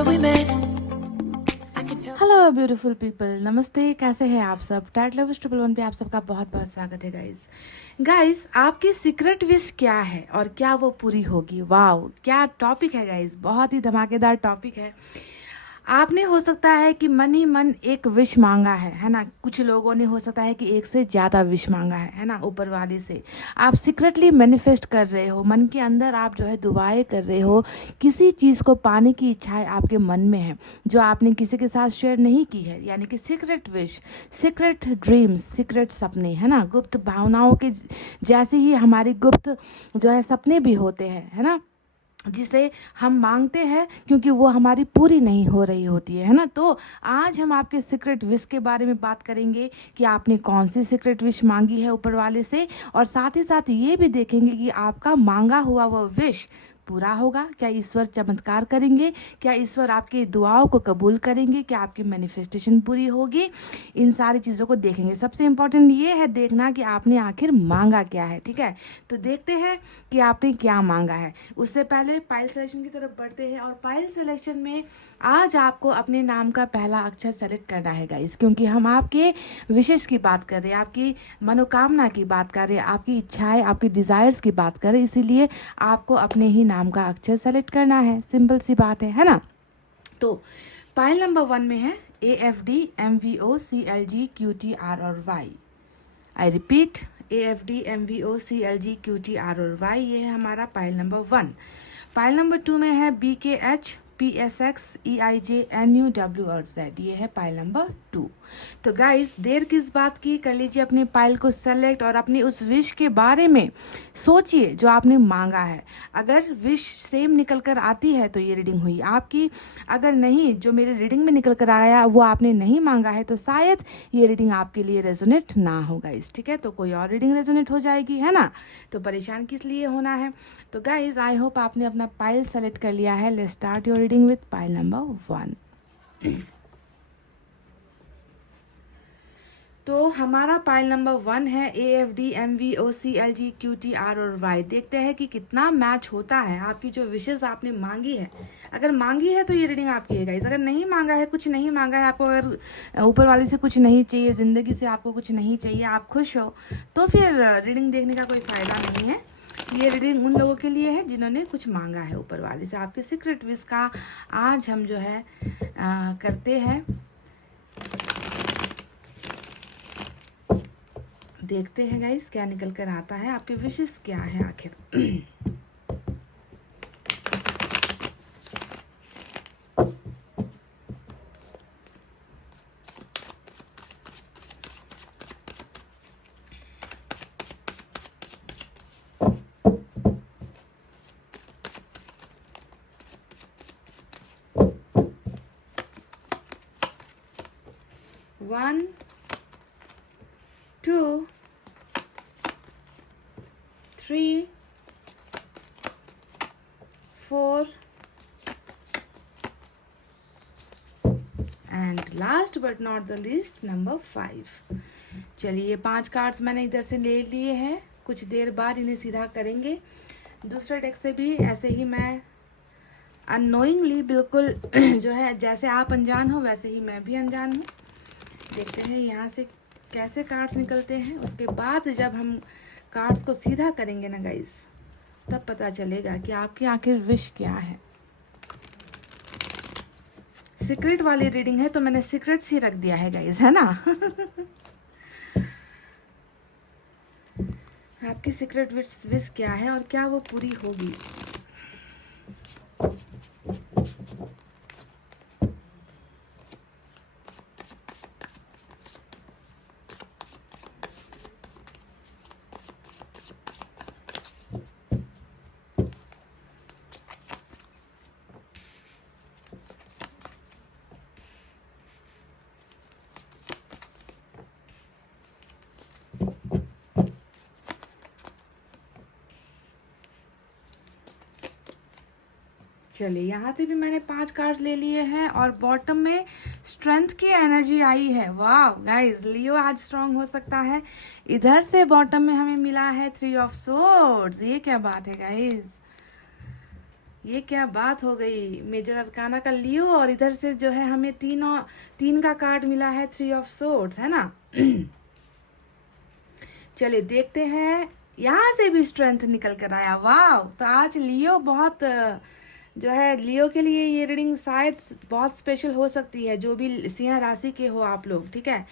remember we met. I can tell. Hello beautiful people, नमस्ते। कैसे हैं आप सब? टैट लवर्स 111 पे आप सबका बहुत बहुत स्वागत है गाइस। आपकी सीक्रेट विश क्या है और क्या वो पूरी होगी? वाओ, क्या टॉपिक है गाइस, बहुत ही धमाकेदार टॉपिक है। आपने हो सकता है कि मन ही मन एक विश मांगा है ना। कुछ लोगों ने हो सकता है कि एक से ज़्यादा विश मांगा है ना, ऊपर वाले से। आप सीक्रेटली मैनिफेस्ट कर रहे हो, मन के अंदर आप जो है दुआएं कर रहे हो। किसी चीज़ को पाने की इच्छाएं आपके मन में है जो आपने किसी के साथ शेयर नहीं की है, यानी कि secret wish, secret dreams, secret सपने, है ना। गुप्त भावनाओं के जैसे ही हमारी गुप्त जो है सपने भी होते हैं, है ना, जिसे हम मांगते हैं क्योंकि वो हमारी पूरी नहीं हो रही होती है ना। तो आज हम आपके सीक्रेट विश के बारे में बात करेंगे कि आपने कौन सी सीक्रेट विश मांगी है ऊपर वाले से, और साथ ही साथ ये भी देखेंगे कि आपका मांगा हुआ वो विश पूरा होगा। क्या ईश्वर चमत्कार करेंगे? क्या ईश्वर आपकी दुआओं को कबूल करेंगे? क्या आपकी मैनिफेस्टेशन पूरी होगी? इन सारी चीज़ों को देखेंगे। सबसे इम्पोर्टेंट ये है देखना कि आपने आखिर मांगा क्या है, ठीक है। तो देखते हैं कि आपने क्या मांगा है। उससे पहले पाइल सिलेक्शन की तरफ बढ़ते हैं, और पाइल सिलेक्शन में आज आपको अपने नाम का पहला अक्षर सेलेक्ट करना है गाइस, क्योंकि हम आपके विशेष की बात कर रहे हैं, आपकी मनोकामना की बात कर रहे हैं, आपकी इच्छाएं, आपकी डिज़ायर्स की बात कर रहे हैं। इसीलिए आपको अपने ही नाम का अक्षर सेलेक्ट करना है। सिंपल सी बात है ना। तो पाइल नंबर 1 में है AFD MVO CLG QTR और Y। I repeat, AFD MVO CLG QTR और Y, ये है हमारा पाइल नंबर 1। पाइल नंबर 2 में है BKH PSXEIJNUW और Z, ये है पाइल नंबर 2। तो गाइस, देर किस बात की, कर लीजिए अपनी पाइल को सेलेक्ट और अपनी उस विश के बारे में सोचिए जो आपने मांगा है। अगर विश सेम निकल कर आती है तो ये रीडिंग हुई आपकी। अगर नहीं, जो मेरे रीडिंग में निकल कर आया वो आपने नहीं मांगा है, तो शायद ये रीडिंग आपके लिए रेजोनेट ना हो गाइस, ठीक है। तो कोई और रीडिंग रेजोनेट हो जाएगी, है ना। तो परेशान किस लिए होना है। तो गाइज, आई होप आपने अपना पाइल सेलेक्ट कर लिया है। Let's start your reading with pile number 1। तो हमारा पाइल नंबर 1 है AFD MVO CLG QTR और Y। देखते हैं कि कितना मैच होता है आपकी जो विशेष आपने मांगी है। अगर मांगी है तो ये रीडिंग आपकी है गाइस। अगर नहीं मांगा है, कुछ नहीं मांगा है आपको, अगर ऊपर वाले से कुछ नहीं चाहिए, ज़िंदगी से आपको कुछ नहीं चाहिए, आप खुश हो, तो फिर रीडिंग देखने का कोई फ़ायदा नहीं है। ये रीडिंग उन लोगों के लिए है जिन्होंने कुछ मांगा है ऊपर वाले से। आपके सीक्रेट विश का आज हम जो है करते हैं, देखते हैं गाइस क्या निकल कर आता है। आपके विशेष क्या है आखिर। 1 2 3 4 and last but not the least number 5। चलिए, ये 5 कार्ड्स मैंने इधर से ले लिए हैं। कुछ देर बाद इन्हें सीधा करेंगे। दूसरे डेक से भी ऐसे ही मैं अननोइंगली, बिल्कुल जो है जैसे आप अनजान हो वैसे ही मैं भी अनजान हूँ। देखते हैं यहाँ से कैसे कार्ड्स निकलते हैं। उसके बाद जब हम कार्ड्स को सीधा करेंगे ना गाइस, तब पता चलेगा कि आपकी आखिर विश क्या है। सीक्रेट वाली रीडिंग है तो मैंने सीक्रेट्स ही रख दिया है गाइस, है ना। आपकी सीक्रेट विश क्या है और क्या वो पूरी होगी। चलिए, यहाँ से भी मैंने 5 कार्ड्स ले लिए हैं और बॉटम में स्ट्रेंथ की एनर्जी आई है। वाह गाइस, लियो आज स्ट्रांग हो सकता है। इधर से बॉटम में हमें मिला है 3 ऑफ सोर्ड्स। ये क्या बात है गाइस। ये क्या बात हो गई, मेजर अरकाना का लियो और इधर से जो है हमें तीन का कार्ड मिला है, 3 ऑफ सोर्ड्स, है ना। चलिए देखते हैं, यहाँ से भी स्ट्रेंथ निकल कर आया, वाह। तो आज लियो बहुत जो है, लियो के लिए ये रीडिंग शायद बहुत स्पेशल हो सकती है, जो भी सिंह राशि के हो आप लोग, ठीक है।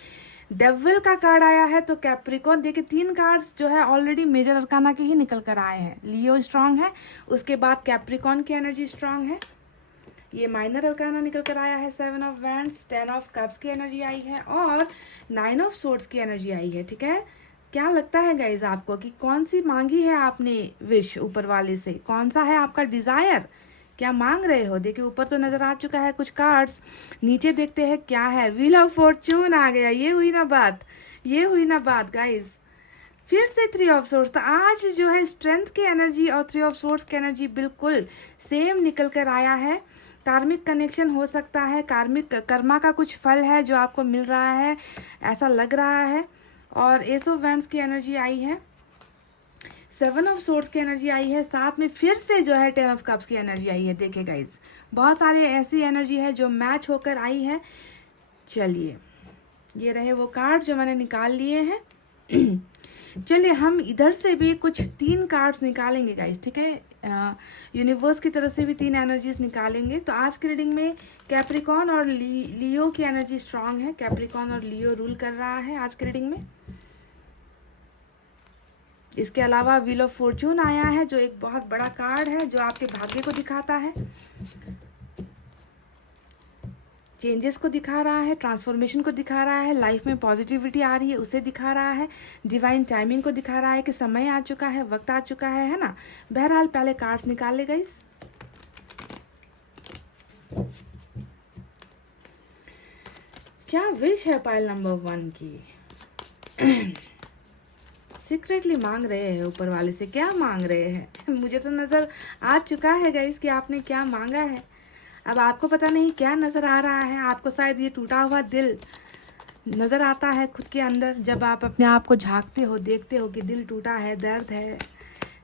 डेविल का कार्ड आया है, तो कैप्रिकॉन, देखिए 3 कार्ड्स जो है ऑलरेडी मेजर अरकाना के ही निकल कर आए हैं। लियो स्ट्रांग है, उसके बाद कैप्रिकॉन की एनर्जी स्ट्रांग है, ये माइनर अरकाना निकल कर आया है, 7 ऑफ वैंड्स, 10 ऑफ कप्स की एनर्जी आई है और 9 ऑफ सोर्ड्स की एनर्जी आई है, ठीक है। क्या लगता है गाइज आपको कि कौन सी मांगी है आपने विश ऊपर वाले से, कौन सा है आपका डिजायर, क्या मांग रहे हो। देखिए ऊपर तो नजर आ चुका है कुछ कार्ड्स, नीचे देखते हैं क्या है। व्हील ऑफ फॉर्च्यून आ गया, ये हुई ना बात, ये हुई ना बात गाइज। फिर से 3 ऑफ सोर्स, तो आज जो है स्ट्रेंथ की एनर्जी और 3 ऑफ सोर्स की एनर्जी बिल्कुल सेम निकल कर आया है। कार्मिक कनेक्शन हो सकता है, कार्मिक कर्मा का कुछ फल है जो आपको मिल रहा है, ऐसा लग रहा है। और एस ऑफ वैंड्स की एनर्जी आई है, 7 ऑफ सोर्ड्स की एनर्जी आई है, साथ में फिर से जो है 10 ऑफ कप्स की एनर्जी आई है। देखिए गाइज, बहुत सारे ऐसी एनर्जी है जो मैच होकर आई है। चलिए, ये रहे वो कार्ड जो मैंने निकाल लिए हैं। चलिए हम इधर से भी कुछ 3 कार्ड्स निकालेंगे गाइज, ठीक है। यूनिवर्स की तरफ से भी 3 एनर्जीज निकालेंगे। तो आज की रीडिंग में कैप्रिकॉन और लियो की एनर्जी स्ट्रांग है, कैप्रिकॉन और लियो रूल कर रहा है आज की रीडिंग में। इसके अलावा व्हील ऑफ फॉर्च्यून आया है, जो एक बहुत बड़ा कार्ड है, जो आपके भाग्य को दिखाता है, चेंजेस को दिखा रहा है, ट्रांसफॉर्मेशन को दिखा रहा है, लाइफ में पॉजिटिविटी आ रही है उसे दिखा रहा है, डिवाइन टाइमिंग को दिखा रहा है कि समय आ चुका है, वक्त आ चुका है ना। बहरहाल पहले कार्ड्स निकाल ले गाइस। क्या विश है पाइल नंबर 1 की। सीक्रेटली मांग रहे हैं ऊपर वाले से, क्या मांग रहे हैं। मुझे तो नजर आ चुका है गाइस कि आपने क्या मांगा है। अब आपको पता नहीं क्या नजर आ रहा है, आपको शायद ये टूटा हुआ दिल नजर आता है खुद के अंदर। जब आप अपने आप को झांकते हो, देखते हो कि दिल टूटा है, दर्द है,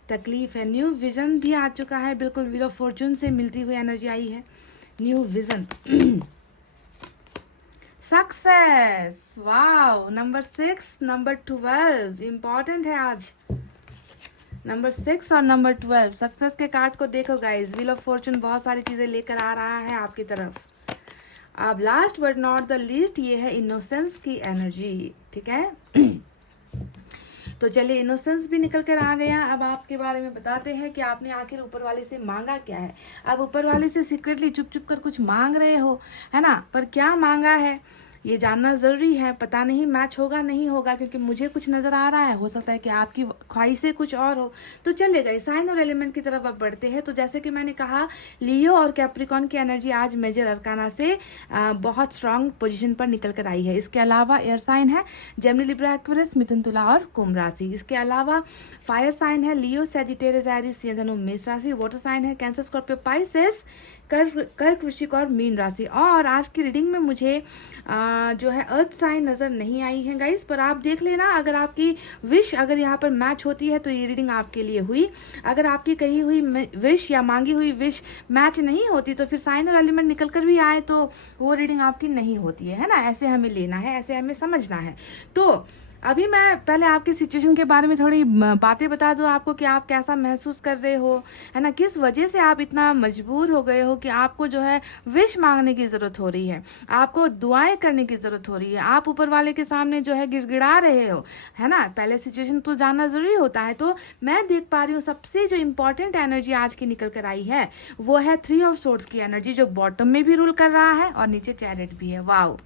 तकलीफ है। न्यू विजन भी आ चुका है, बिल्कुल व्हील ऑफ फॉर्च्यून से मिलती हुई एनर्जी आई है, new vision. Success, wow. Number 6, number 12 important है आज। नंबर 6 और नंबर 12 सक्सेस के कार्ड को देखो गाइज। व्हील ऑफ फॉर्च्यून बहुत सारी चीजें लेकर आ रहा है आपकी तरफ। अब last but not the least, ये है इनोसेंस की एनर्जी, ठीक है। तो चलिए, इनोसेंस भी निकल कर आ गया। अब आपके बारे में बताते हैं कि आपने आखिर ऊपर वाले से मांगा क्या है। अब ऊपर वाले से सीक्रेटली चुप चुप कर कुछ मांग रहे हो, है ना, पर क्या मांगा है ये जानना ज़रूरी है। पता नहीं मैच होगा नहीं होगा, क्योंकि मुझे कुछ नज़र आ रहा है, हो सकता है कि आपकी ख्वाहिशें कुछ और हो। तो चलेगा, साइन और एलिमेंट की तरफ अब बढ़ते हैं। तो जैसे कि मैंने कहा, लियो और कैप्रिकॉन की एनर्जी आज मेजर अरकाना से बहुत स्ट्रांग पोजीशन पर निकल कर आई है। इसके अलावा एयर साइन है जेमिनी, लिब्रा, एक्वेरियस, मिथुन, तुला और कुंभ राशि। इसके अलावा फायर साइन है लियो, सैजिटेरियस, एरीज, सिंह, धनु, मेष राशि। वाटर साइन है कैंसर, स्कॉर्पियो, पाइसेस, कर्क, वृश्चिक और मीन राशि। और आज की रीडिंग में मुझे जो है अर्थ साइन नजर नहीं आई है गाइस, पर आप देख लेना, अगर आपकी विश अगर यहाँ पर मैच होती है तो ये रीडिंग आपके लिए हुई। अगर आपकी कही हुई विश या मांगी हुई विश मैच नहीं होती तो फिर साइन और एलिमेंट निकल कर भी आए तो वो रीडिंग आपकी नहीं होती है ना। ऐसे हमें लेना है, ऐसे हमें समझना है। तो अभी मैं पहले आपकी सिचुएशन के बारे में थोड़ी बातें बता दूं आपको कि आप कैसा महसूस कर रहे हो, है ना, किस वजह से आप इतना मजबूर हो गए हो कि आपको जो है विश मांगने की ज़रूरत हो रही है, आपको दुआएं करने की ज़रूरत हो रही है, आप ऊपर वाले के सामने जो है गिड़गिड़ा रहे हो, है ना। पहले सिचुएशन तो जानना ज़रूरी होता है। तो मैं देख पा रही हूँ सबसे जो इम्पोर्टेंट एनर्जी आज की निकल कर आई है वो है 3 ऑफ सोर्ड्स की एनर्जी, जो बॉटम में भी रूल कर रहा है और नीचे चैरिट भी है। वाओ,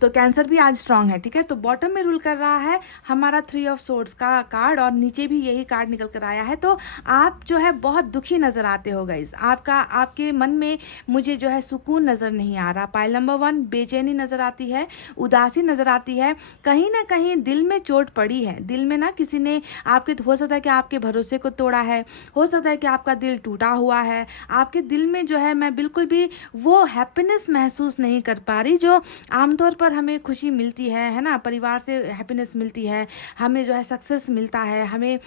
तो कैंसर भी आज स्ट्रांग है, ठीक है। तो बॉटम में रूल कर रहा है हमारा 3 ऑफ सोर्ड्स का कार्ड और नीचे भी यही कार्ड निकल कर आया है। तो आप जो है बहुत दुखी नजर आते हो गाइस, आपके मन में मुझे जो है सुकून नजर नहीं आ रहा। पाइल नंबर 1 बेचैनी नजर आती है, उदासी नजर आती है, कहीं ना कहीं दिल में चोट पड़ी है। दिल में ना किसी ने आपके, हो सकता है कि आपके भरोसे को तोड़ा है, हो सकता है कि आपका दिल टूटा हुआ है। आपके दिल में जो है मैं बिल्कुल भी वो हैप्पीनेस महसूस नहीं कर पा रही जो आमतौर पर पर हमें खुशी मिलती है ना, परिवार से हैप्पीनेस मिलती है, हमें जो है सक्सेस मिलता है, हमें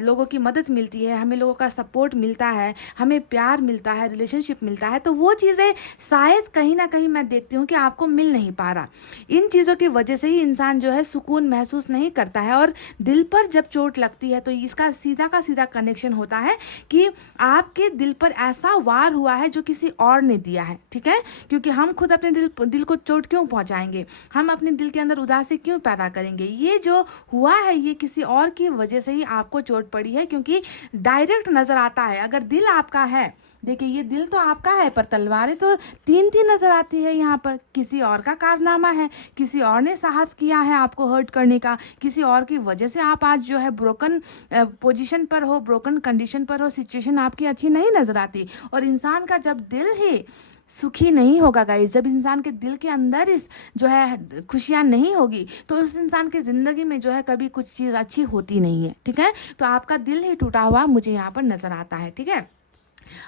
लोगों की मदद मिलती है, हमें लोगों का सपोर्ट मिलता है, हमें प्यार मिलता है, रिलेशनशिप मिलता है, तो वो चीज़ें शायद कहीं ना कहीं मैं देखती हूँ कि आपको मिल नहीं पा रहा। इन चीज़ों की वजह से ही इंसान जो है सुकून महसूस नहीं करता है। और दिल पर जब चोट लगती है तो इसका सीधा का सीधा कनेक्शन होता है कि आपके दिल पर ऐसा वार हुआ है जो किसी और ने दिया है, ठीक है। क्योंकि हम खुद अपने दिल को चोट क्यों पहुंचाएंगे, हम अपने दिल के अंदर उदासी क्यों पैदा करेंगे। ये जो हुआ है ये किसी और की वजह से ही आपको चोट पड़ी है, क्योंकि डायरेक्ट नजर आता है। अगर दिल आपका है, देखिए ये दिल तो आपका है पर तलवारें तो तीन तीन नजर आती है। यहाँ पर किसी और का कारनामा है, किसी और ने साहस किया है आपको हर्ट करने का, किसी और की वजह से आप आज जो है ब्रोकन पोजीशन पर हो, ब्रोकन कंडीशन पर हो, सिचुएशन आपकी अच्छी नहीं नजर आती। और इंसान का जब दिल ही सुखी नहीं होगा गाइस, जब इंसान के दिल के अंदर इस जो है खुशियाँ नहीं होगी, तो उस इंसान की ज़िंदगी में जो है कभी कुछ चीज़ अच्छी होती नहीं है, ठीक है। तो आपका दिल ही टूटा हुआ मुझे यहाँ पर नज़र आता है, ठीक है।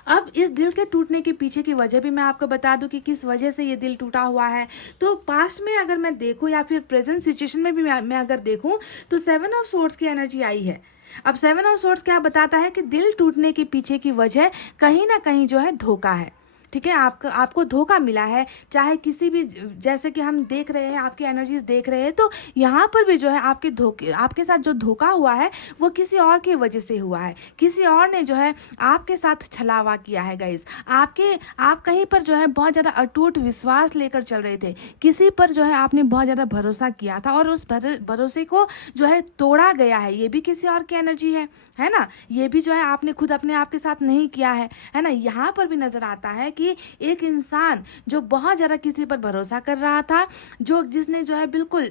अब इस दिल के टूटने के पीछे की वजह भी मैं आपको बता दूं कि किस वजह से ये दिल टूटा हुआ है। तो पास्ट में अगर मैं देखूं या फिर प्रेजेंट सिचुएशन में भी मैं अगर देखूं तो 7 ऑफ सोर्ड्स की एनर्जी आई है। अब 7 ऑफ सोर्ड्स क्या बताता है कि दिल टूटने के पीछे की वजह कहीं ना कहीं जो है धोखा है, ठीक है। आपको धोखा मिला है, चाहे किसी भी, जैसे कि हम देख रहे हैं आपकी एनर्जीज देख रहे हैं, तो यहाँ पर भी जो है आपके साथ जो धोखा हुआ है वो किसी और की वजह से हुआ है। किसी और ने जो है आपके साथ छलावा किया है गाइस। आप कहीं पर जो है बहुत ज़्यादा अटूट विश्वास लेकर चल रहे थे, किसी पर जो है आपने बहुत ज़्यादा भरोसा किया था और उस भरोसे को जो है तोड़ा गया है, ये भी किसी और की एनर्जी है ना। ये भी जो है आपने खुद अपने आप के साथ नहीं किया है ना। यहाँ पर भी नजर आता है कि एक इंसान जो बहुत ज़्यादा किसी पर भरोसा कर रहा था, जिसने जो है बिल्कुल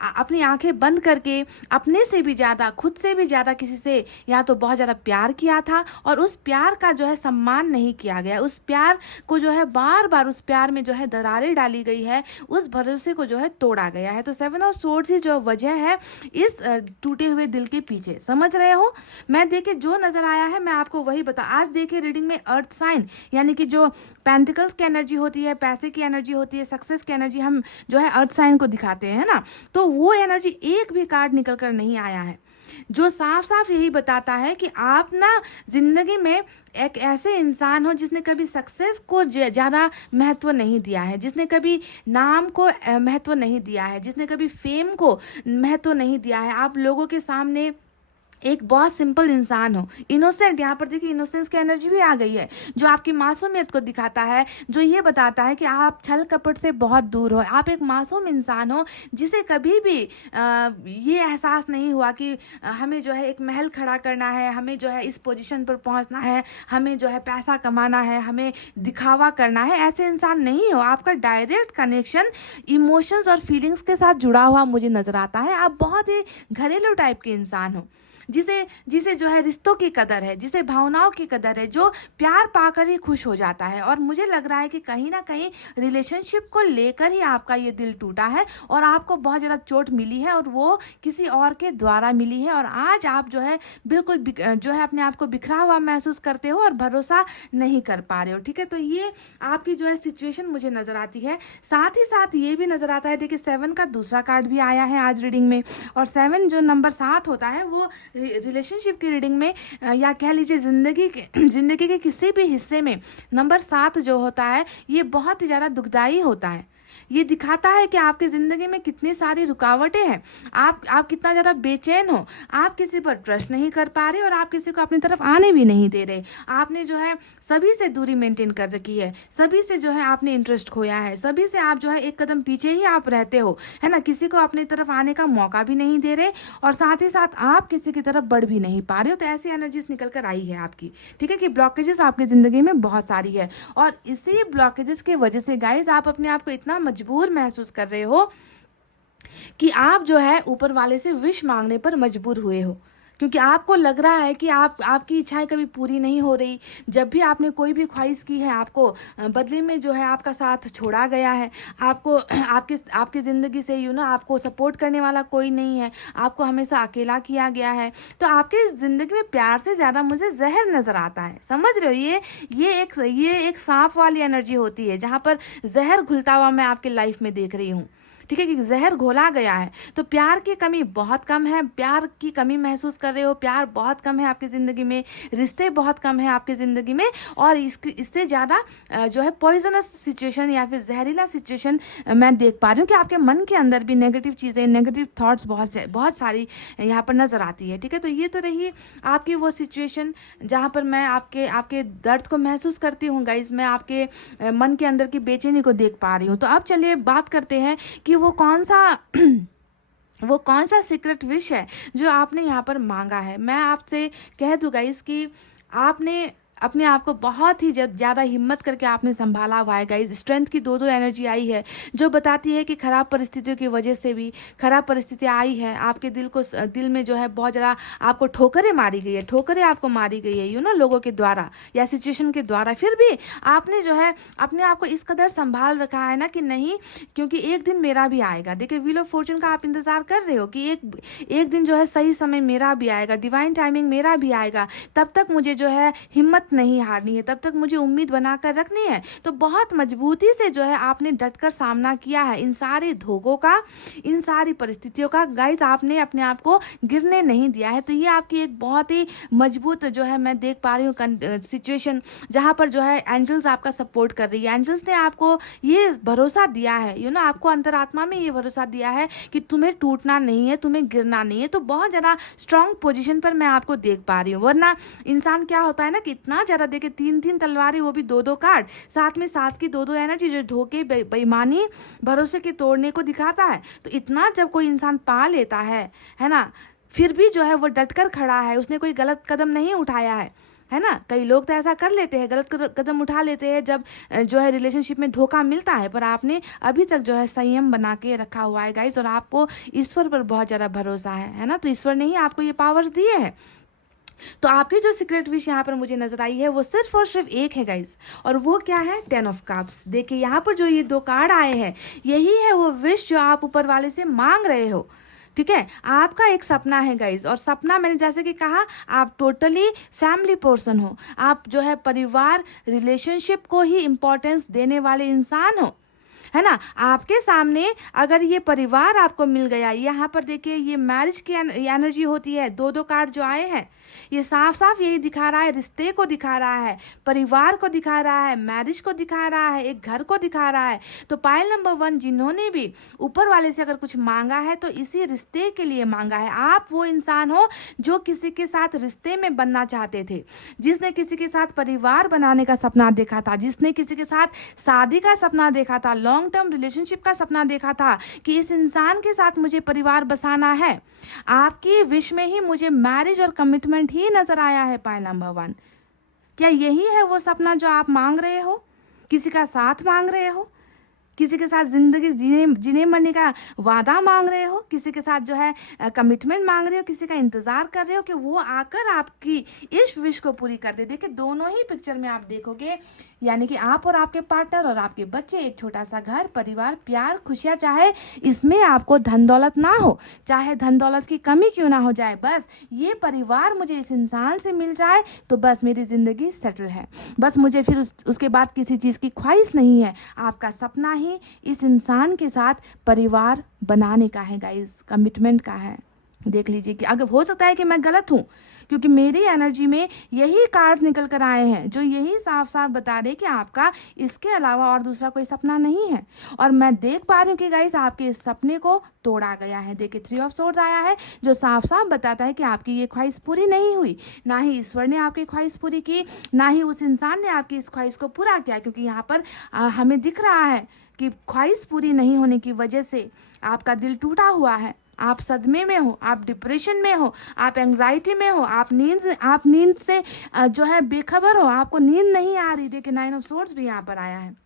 अपनी आंखें बंद करके अपने से भी ज़्यादा, खुद से भी ज़्यादा किसी से या तो बहुत ज़्यादा प्यार किया था, और उस प्यार का जो है सम्मान नहीं किया गया, उस प्यार को जो है बार बार उस प्यार में जो है दरारें डाली गई है, उस भरोसे को जो है तोड़ा गया है। तो 7 ऑफ सोर्ड्स ही जो वजह है इस टूटे हुए दिल के पीछे, समझ रहे हो। मैं देखिए जो नजर आया है मैं आपको वही बता। आज देखिए रीडिंग में अर्थ साइन यानी कि जो पेंटिकल्स की एनर्जी होती है, पैसे की एनर्जी होती है, सक्सेस की एनर्जी, हम जो है अर्थ साइन को दिखाते हैं ना, तो वो एनर्जी एक भी कार्ड निकल कर नहीं आया है, जो साफ साफ यही बताता है कि आप ना जिंदगी में एक ऐसे इंसान हो जिसने कभी सक्सेस को ज़्यादा महत्व नहीं दिया है, जिसने कभी नाम को महत्व नहीं दिया है, जिसने कभी फेम को महत्व नहीं दिया है। आप लोगों के सामने एक बहुत सिंपल इंसान हो, इनोसेंट। यहाँ पर देखिए इनोसेंस की एनर्जी भी आ गई है, जो आपकी मासूमियत को दिखाता है, जो ये बताता है कि आप छल कपट से बहुत दूर हो। आप एक मासूम इंसान हो जिसे कभी भी ये एहसास नहीं हुआ कि हमें जो है एक महल खड़ा करना है, हमें जो है इस पोजीशन पर पहुंचना है, हमें जो है पैसा कमाना है, हमें दिखावा करना है। ऐसे इंसान नहीं हो। आपका डायरेक्ट कनेक्शन इमोशंस और फीलिंग्स के साथ जुड़ा हुआ मुझे नजर आता है। आप बहुत ही घरेलू टाइप के इंसान हो, जिसे जो है रिश्तों की कदर है, जिसे भावनाओं की कदर है, जो प्यार पाकर ही खुश हो जाता है। और मुझे लग रहा है कि कहीं ना कहीं रिलेशनशिप को लेकर ही आपका ये दिल टूटा है और आपको बहुत ज़्यादा चोट मिली है, और वो किसी और के द्वारा मिली है। और आज आप जो है बिल्कुल जो है अपने आप को बिखरा हुआ महसूस करते हो और भरोसा नहीं कर पा रहे हो, ठीक है। तो ये आपकी जो है सिचुएशन मुझे नज़र आती है। साथ ही साथ ये भी नज़र आता है, देखिए 7 का दूसरा कार्ड भी आया है आज रीडिंग में, और 7 जो नंबर 7 होता है वो रिलेशनशिप की रीडिंग में या कह लीजिए जिंदगी के किसी भी हिस्से में नंबर 7 जो होता है ये बहुत ही ज़्यादा दुखदाई होता है। ये दिखाता है कि आपकी ज़िंदगी में कितनी सारी रुकावटें हैं, आप कितना ज़्यादा बेचैन हो, आप किसी पर ट्रस्ट नहीं कर पा रहे और आप किसी को अपनी तरफ आने भी नहीं दे रहे। आपने जो है सभी से दूरी मेंटेन कर रखी है, सभी से जो है आपने इंटरेस्ट खोया है, सभी से आप जो है एक कदम पीछे ही आप रहते हो, है ना। किसी को अपनी तरफ आने का मौका भी नहीं दे रहे और साथ ही साथ आप किसी की तरफ बढ़ भी नहीं पा रहे हो। तो ऐसी एनर्जीज निकल कर आई है आपकी, ठीक है, कि ब्लॉकेजेस आपकी ज़िंदगी में बहुत सारी है। और इसी ब्लॉकेजेस की वजह से गाइज आप अपने आप को इतना मजबूर महसूस कर रहे हो कि आप जो है ऊपर वाले से विश मांगने पर मजबूर हुए हो, क्योंकि आपको लग रहा है कि आपकी इच्छाएं कभी पूरी नहीं हो रही। जब भी आपने कोई भी ख्वाहिश की है आपको बदले में जो है आपका साथ छोड़ा गया है, आपको आपकी ज़िंदगी से आपको सपोर्ट करने वाला कोई नहीं है, आपको हमेशा अकेला किया गया है। तो आपके ज़िंदगी में प्यार से ज़्यादा मुझे जहर नज़र आता है, समझ रहे हो। ये एक सांप वाली एनर्जी होती है जहाँ पर जहर घुलता हुआ मैं आपके लाइफ में देख रही हूँ। ठीक है, कि जहर घोला गया है। तो प्यार की कमी बहुत कम है, प्यार की कमी महसूस कर रहे हो, प्यार बहुत कम है आपकी ज़िंदगी में, रिश्ते बहुत कम है आपकी ज़िंदगी में, और इससे ज़्यादा जो है पॉइजनस सिचुएशन या फिर जहरीला सिचुएशन मैं देख पा रही हूँ कि आपके मन के अंदर भी नेगेटिव चीज़ें, नेगेटिव थॉट्स बहुत सारी यहाँ पर नज़र आती है। ठीक है, तो ये तो रही आपकी वो सिचुएशन जहाँ पर मैं आपके दर्द को महसूस करती हूँ गाइस, मैं आपके मन के अंदर की बेचैनी को देख पा रही हूँ। तो अब चलिए बात करते हैं कि वो कौन सा सीक्रेट विश है जो आपने यहाँ पर मांगा है। मैं आपसे कह दूँ गाइस कि आपने अपने आप को बहुत ही ज़्यादा हिम्मत करके आपने संभाला हुआ है गाइस। स्ट्रेंथ की दो एनर्जी आई है जो बताती है कि ख़राब परिस्थितियों की वजह से भी ख़राब परिस्थितियाँ आई है, आपके दिल में जो है बहुत ज़्यादा आपको ठोकरें मारी गई है, ठोकरें आपको मारी गई है लोगों के द्वारा या सिचुएशन के द्वारा। फिर भी आपने जो है अपने आप को इस कदर संभाल रखा है ना कि नहीं, क्योंकि एक दिन मेरा भी आएगा। देखिए, व्हील ऑफ फॉर्चून का आप इंतज़ार कर रहे हो कि एक दिन जो है सही समय मेरा भी आएगा, डिवाइन टाइमिंग मेरा भी आएगा। तब तक मुझे जो है हिम्मत नहीं हारनी है, तब तक मुझे उम्मीद बनाकर रखनी है। तो बहुत मजबूती से जो है आपने डटकर सामना किया है इन सारे धोखों का, इन सारी परिस्थितियों का गाइस। आपने अपने आप को गिरने नहीं दिया है। तो ये आपकी एक बहुत ही मजबूत जो है मैं देख पा रही हूँ सिचुएशन, जहाँ पर जो है एंजल्स आपका सपोर्ट कर रही है। एंजल्स ने आपको ये भरोसा दिया है आपको अंतरात्मा में ये भरोसा दिया है कि तुम्हें टूटना नहीं है, तुम्हें गिरना नहीं है। तो बहुत ज़्यादा स्ट्रांग पोजीशन पर मैं आपको देख पा रही हूँ। वरना इंसान क्या होता है ना कि इतना ज़्यादा देखिए, 3 तलवारें, वो भी 2 कार्ड, साथ में 7 की 2 एनर्जी जो धोखे, बेईमानी, भरोसे के तोड़ने को दिखाता है। तो इतना जब कोई इंसान पा लेता है ना, फिर भी जो है वो डटकर खड़ा है, उसने कोई गलत कदम नहीं उठाया है ना। कई लोग तो ऐसा कर लेते हैं, गलत कदम उठा लेते हैं जब जो है रिलेशनशिप में धोखा मिलता है, पर आपने अभी तक जो है संयम बना के रखा हुआ है गाइस, और आपको ईश्वर पर बहुत ज़्यादा भरोसा है ना। तो ईश्वर ने ही आपको ये पावर्स दिए हैं। तो आपकी जो सीक्रेट विश यहाँ पर मुझे नजर आई है वो सिर्फ और सिर्फ एक है गाइस, और वो क्या है, 10 ऑफ कप्स। देखिए यहाँ पर जो ये 2 कार्ड आए हैं, यही है वो विश जो आप ऊपर वाले से मांग रहे हो। ठीक है, आपका एक सपना है गाइज, और सपना मैंने जैसे कि कहा, आप टोटली फैमिली पर्सन हो, आप जो है परिवार, रिलेशनशिप को ही इम्पोर्टेंस देने वाले इंसान हो, है ना। आपके सामने अगर ये परिवार आपको मिल गया, यहाँ पर देखिए ये मैरिज की एनर्जी होती है। 2 कार्ड जो आए हैं ये साफ साफ यही दिखा रहा है, रिश्ते को दिखा रहा है, परिवार को दिखा रहा है, मैरिज को दिखा रहा है, एक घर को दिखा रहा है। तो पायल नंबर 1 जिन्होंने भी ऊपर वाले से अगर कुछ मांगा है तो इसी रिश्ते के लिए मांगा है। आप वो इंसान हो जो किसी के साथ रिश्ते में बनना चाहते थे, जिसने किसी के साथ परिवार बनाने का सपना देखा था, जिसने किसी के साथ शादी का सपना देखा था, लॉन्ग टर्म रिलेशनशिप का सपना देखा था कि इस इंसान के साथ मुझे परिवार बसाना है। आपकी विश में ही मुझे मैरिज और कमिटमेंट ही नजर आया है पायल नंबर 1। क्या यही है वो सपना जो आप मांग रहे हो? किसी का साथ मांग रहे हो, किसी के साथ जिंदगी जीने मरने का वादा मांग रहे हो, किसी के साथ जो है कमिटमेंट मांग रहे हो, किसी का इंतजार कर रहे हो कि वो आकर आपकी इस विश को पूरी कर दे। देखिए दोनों ही पिक्चर में आप देखोगे, यानी कि आप और आपके पार्टनर और आपके बच्चे, एक छोटा सा घर, परिवार, प्यार, खुशियाँ, चाहे इसमें आपको धन दौलत ना हो, चाहे धन दौलत की कमी क्यों ना हो जाए, बस ये परिवार मुझे इस इंसान से मिल जाए तो बस मेरी ज़िंदगी सेटल है। बस मुझे फिर उसके बाद किसी चीज़ की ख्वाहिश नहीं है। आपका सपना ही इस इंसान के साथ परिवार बनाने का है गाइस, कमिटमेंट का है। देख लीजिए कि अगर हो सकता है कि मैं गलत हूँ, क्योंकि मेरी एनर्जी में यही कार्ड्स निकल कर आए हैं जो यही साफ साफ बता रहे कि आपका इसके अलावा और दूसरा कोई सपना नहीं है। और मैं देख पा रही हूँ कि गाइस आपके इस सपने को तोड़ा गया है। देखिए 3 ऑफ सोर्ड्स आया है जो साफ साफ बताता है कि आपकी ये ख्वाहिश पूरी नहीं हुई, ना ही ईश्वर ने आपकी ख्वाहिश पूरी की, ना ही उस इंसान ने आपकी इस ख्वाहिश को पूरा किया। क्योंकि यहाँ पर हमें दिख रहा है कि ख्वाहिश पूरी नहीं होने की वजह से आपका दिल टूटा हुआ है, आप सदमे में हो, आप डिप्रेशन में हो, आप एंग्जाइटी में हो, आप नींद से जो है बेखबर हो, आपको नींद नहीं आ रही। देखिए 9 ऑफ सोर्ड्स भी यहाँ पर आया है।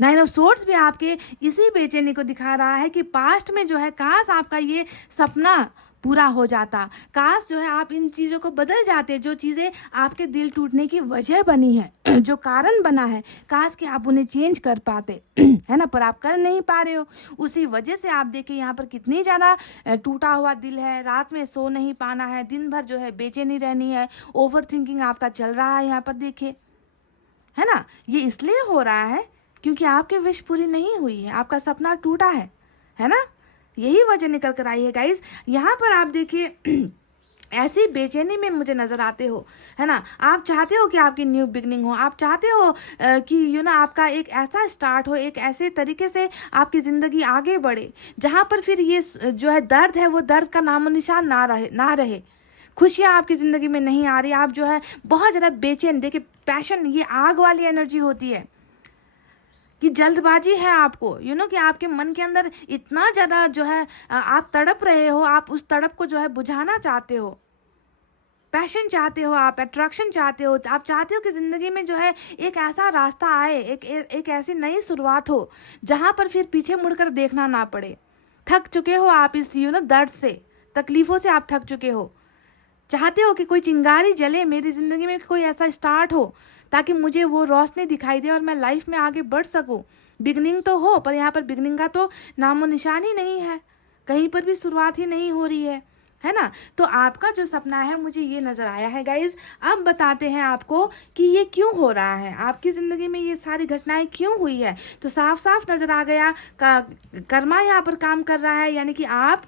9 ऑफ सोर्ड्स भी आपके इसी बेचैनी को दिखा रहा है कि पास्ट में जो है काश आपका ये सपना पूरा हो जाता, काश जो है आप इन चीज़ों को बदल जाते, जो चीज़ें आपके दिल टूटने की वजह बनी है, जो कारण बना है, काश कि आप उन्हें चेंज कर पाते, है ना, पर आप कर नहीं पा रहे हो। उसी वजह से आप देखिए यहाँ पर कितनी ज़्यादा टूटा हुआ दिल है, रात में सो नहीं पाना है, दिन भर जो है बेचैनी रहनी है, ओवर थिंकिंग आपका चल रहा है यहाँ पर देखिए, है ना। ये इसलिए हो रहा है क्योंकि आपकी विश पूरी नहीं हुई है, आपका सपना टूटा है ना। यही वजह निकल कर आई है गाइज। यहाँ पर आप देखिए ऐसी बेचैनी में मुझे नजर आते हो, है ना। आप चाहते हो कि आपकी न्यू बिगनिंग हो, आप चाहते हो कि आपका एक ऐसा स्टार्ट हो, एक ऐसे तरीके से आपकी ज़िंदगी आगे बढ़े जहाँ पर फिर ये जो है दर्द है, वो दर्द का नामो निशान ना रहे। खुशियाँ आपकी ज़िंदगी में नहीं आ रही, आप जो है बहुत ज़्यादा बेचैन। देखिए पैशन ये आग वाली एनर्जी होती है कि जल्दबाजी है आपको, कि आपके मन के अंदर इतना ज़्यादा जो है आप तड़प रहे हो, आप उस तड़प को जो है बुझाना चाहते हो, पैशन चाहते हो, आप अट्रैक्शन चाहते हो, आप चाहते हो कि ज़िंदगी में जो है एक ऐसा रास्ता आए, एक ऐसी नई शुरुआत हो जहाँ पर फिर पीछे मुड़कर देखना ना पड़े। थक चुके हो आप इस दर्द से, तकलीफ़ों से आप थक चुके हो। चाहते हो कि कोई चिंगारी जले, मेरी ज़िंदगी में कोई ऐसा स्टार्ट हो ताकि मुझे वो रोशनी दिखाई दे और मैं लाइफ में आगे बढ़ सकूं। बिगनिंग तो हो, पर यहाँ पर बिगनिंग का तो नामो निशान ही नहीं है, कहीं पर भी शुरुआत ही नहीं हो रही है ना। तो आपका जो सपना है, मुझे ये नज़र आया है गाइज। अब बताते हैं आपको कि ये क्यों हो रहा है, आपकी ज़िंदगी में ये सारी घटनाएं क्यों हुई है। तो साफ साफ नज़र आ गया कर्मा यहाँ पर काम कर रहा है, यानी कि आप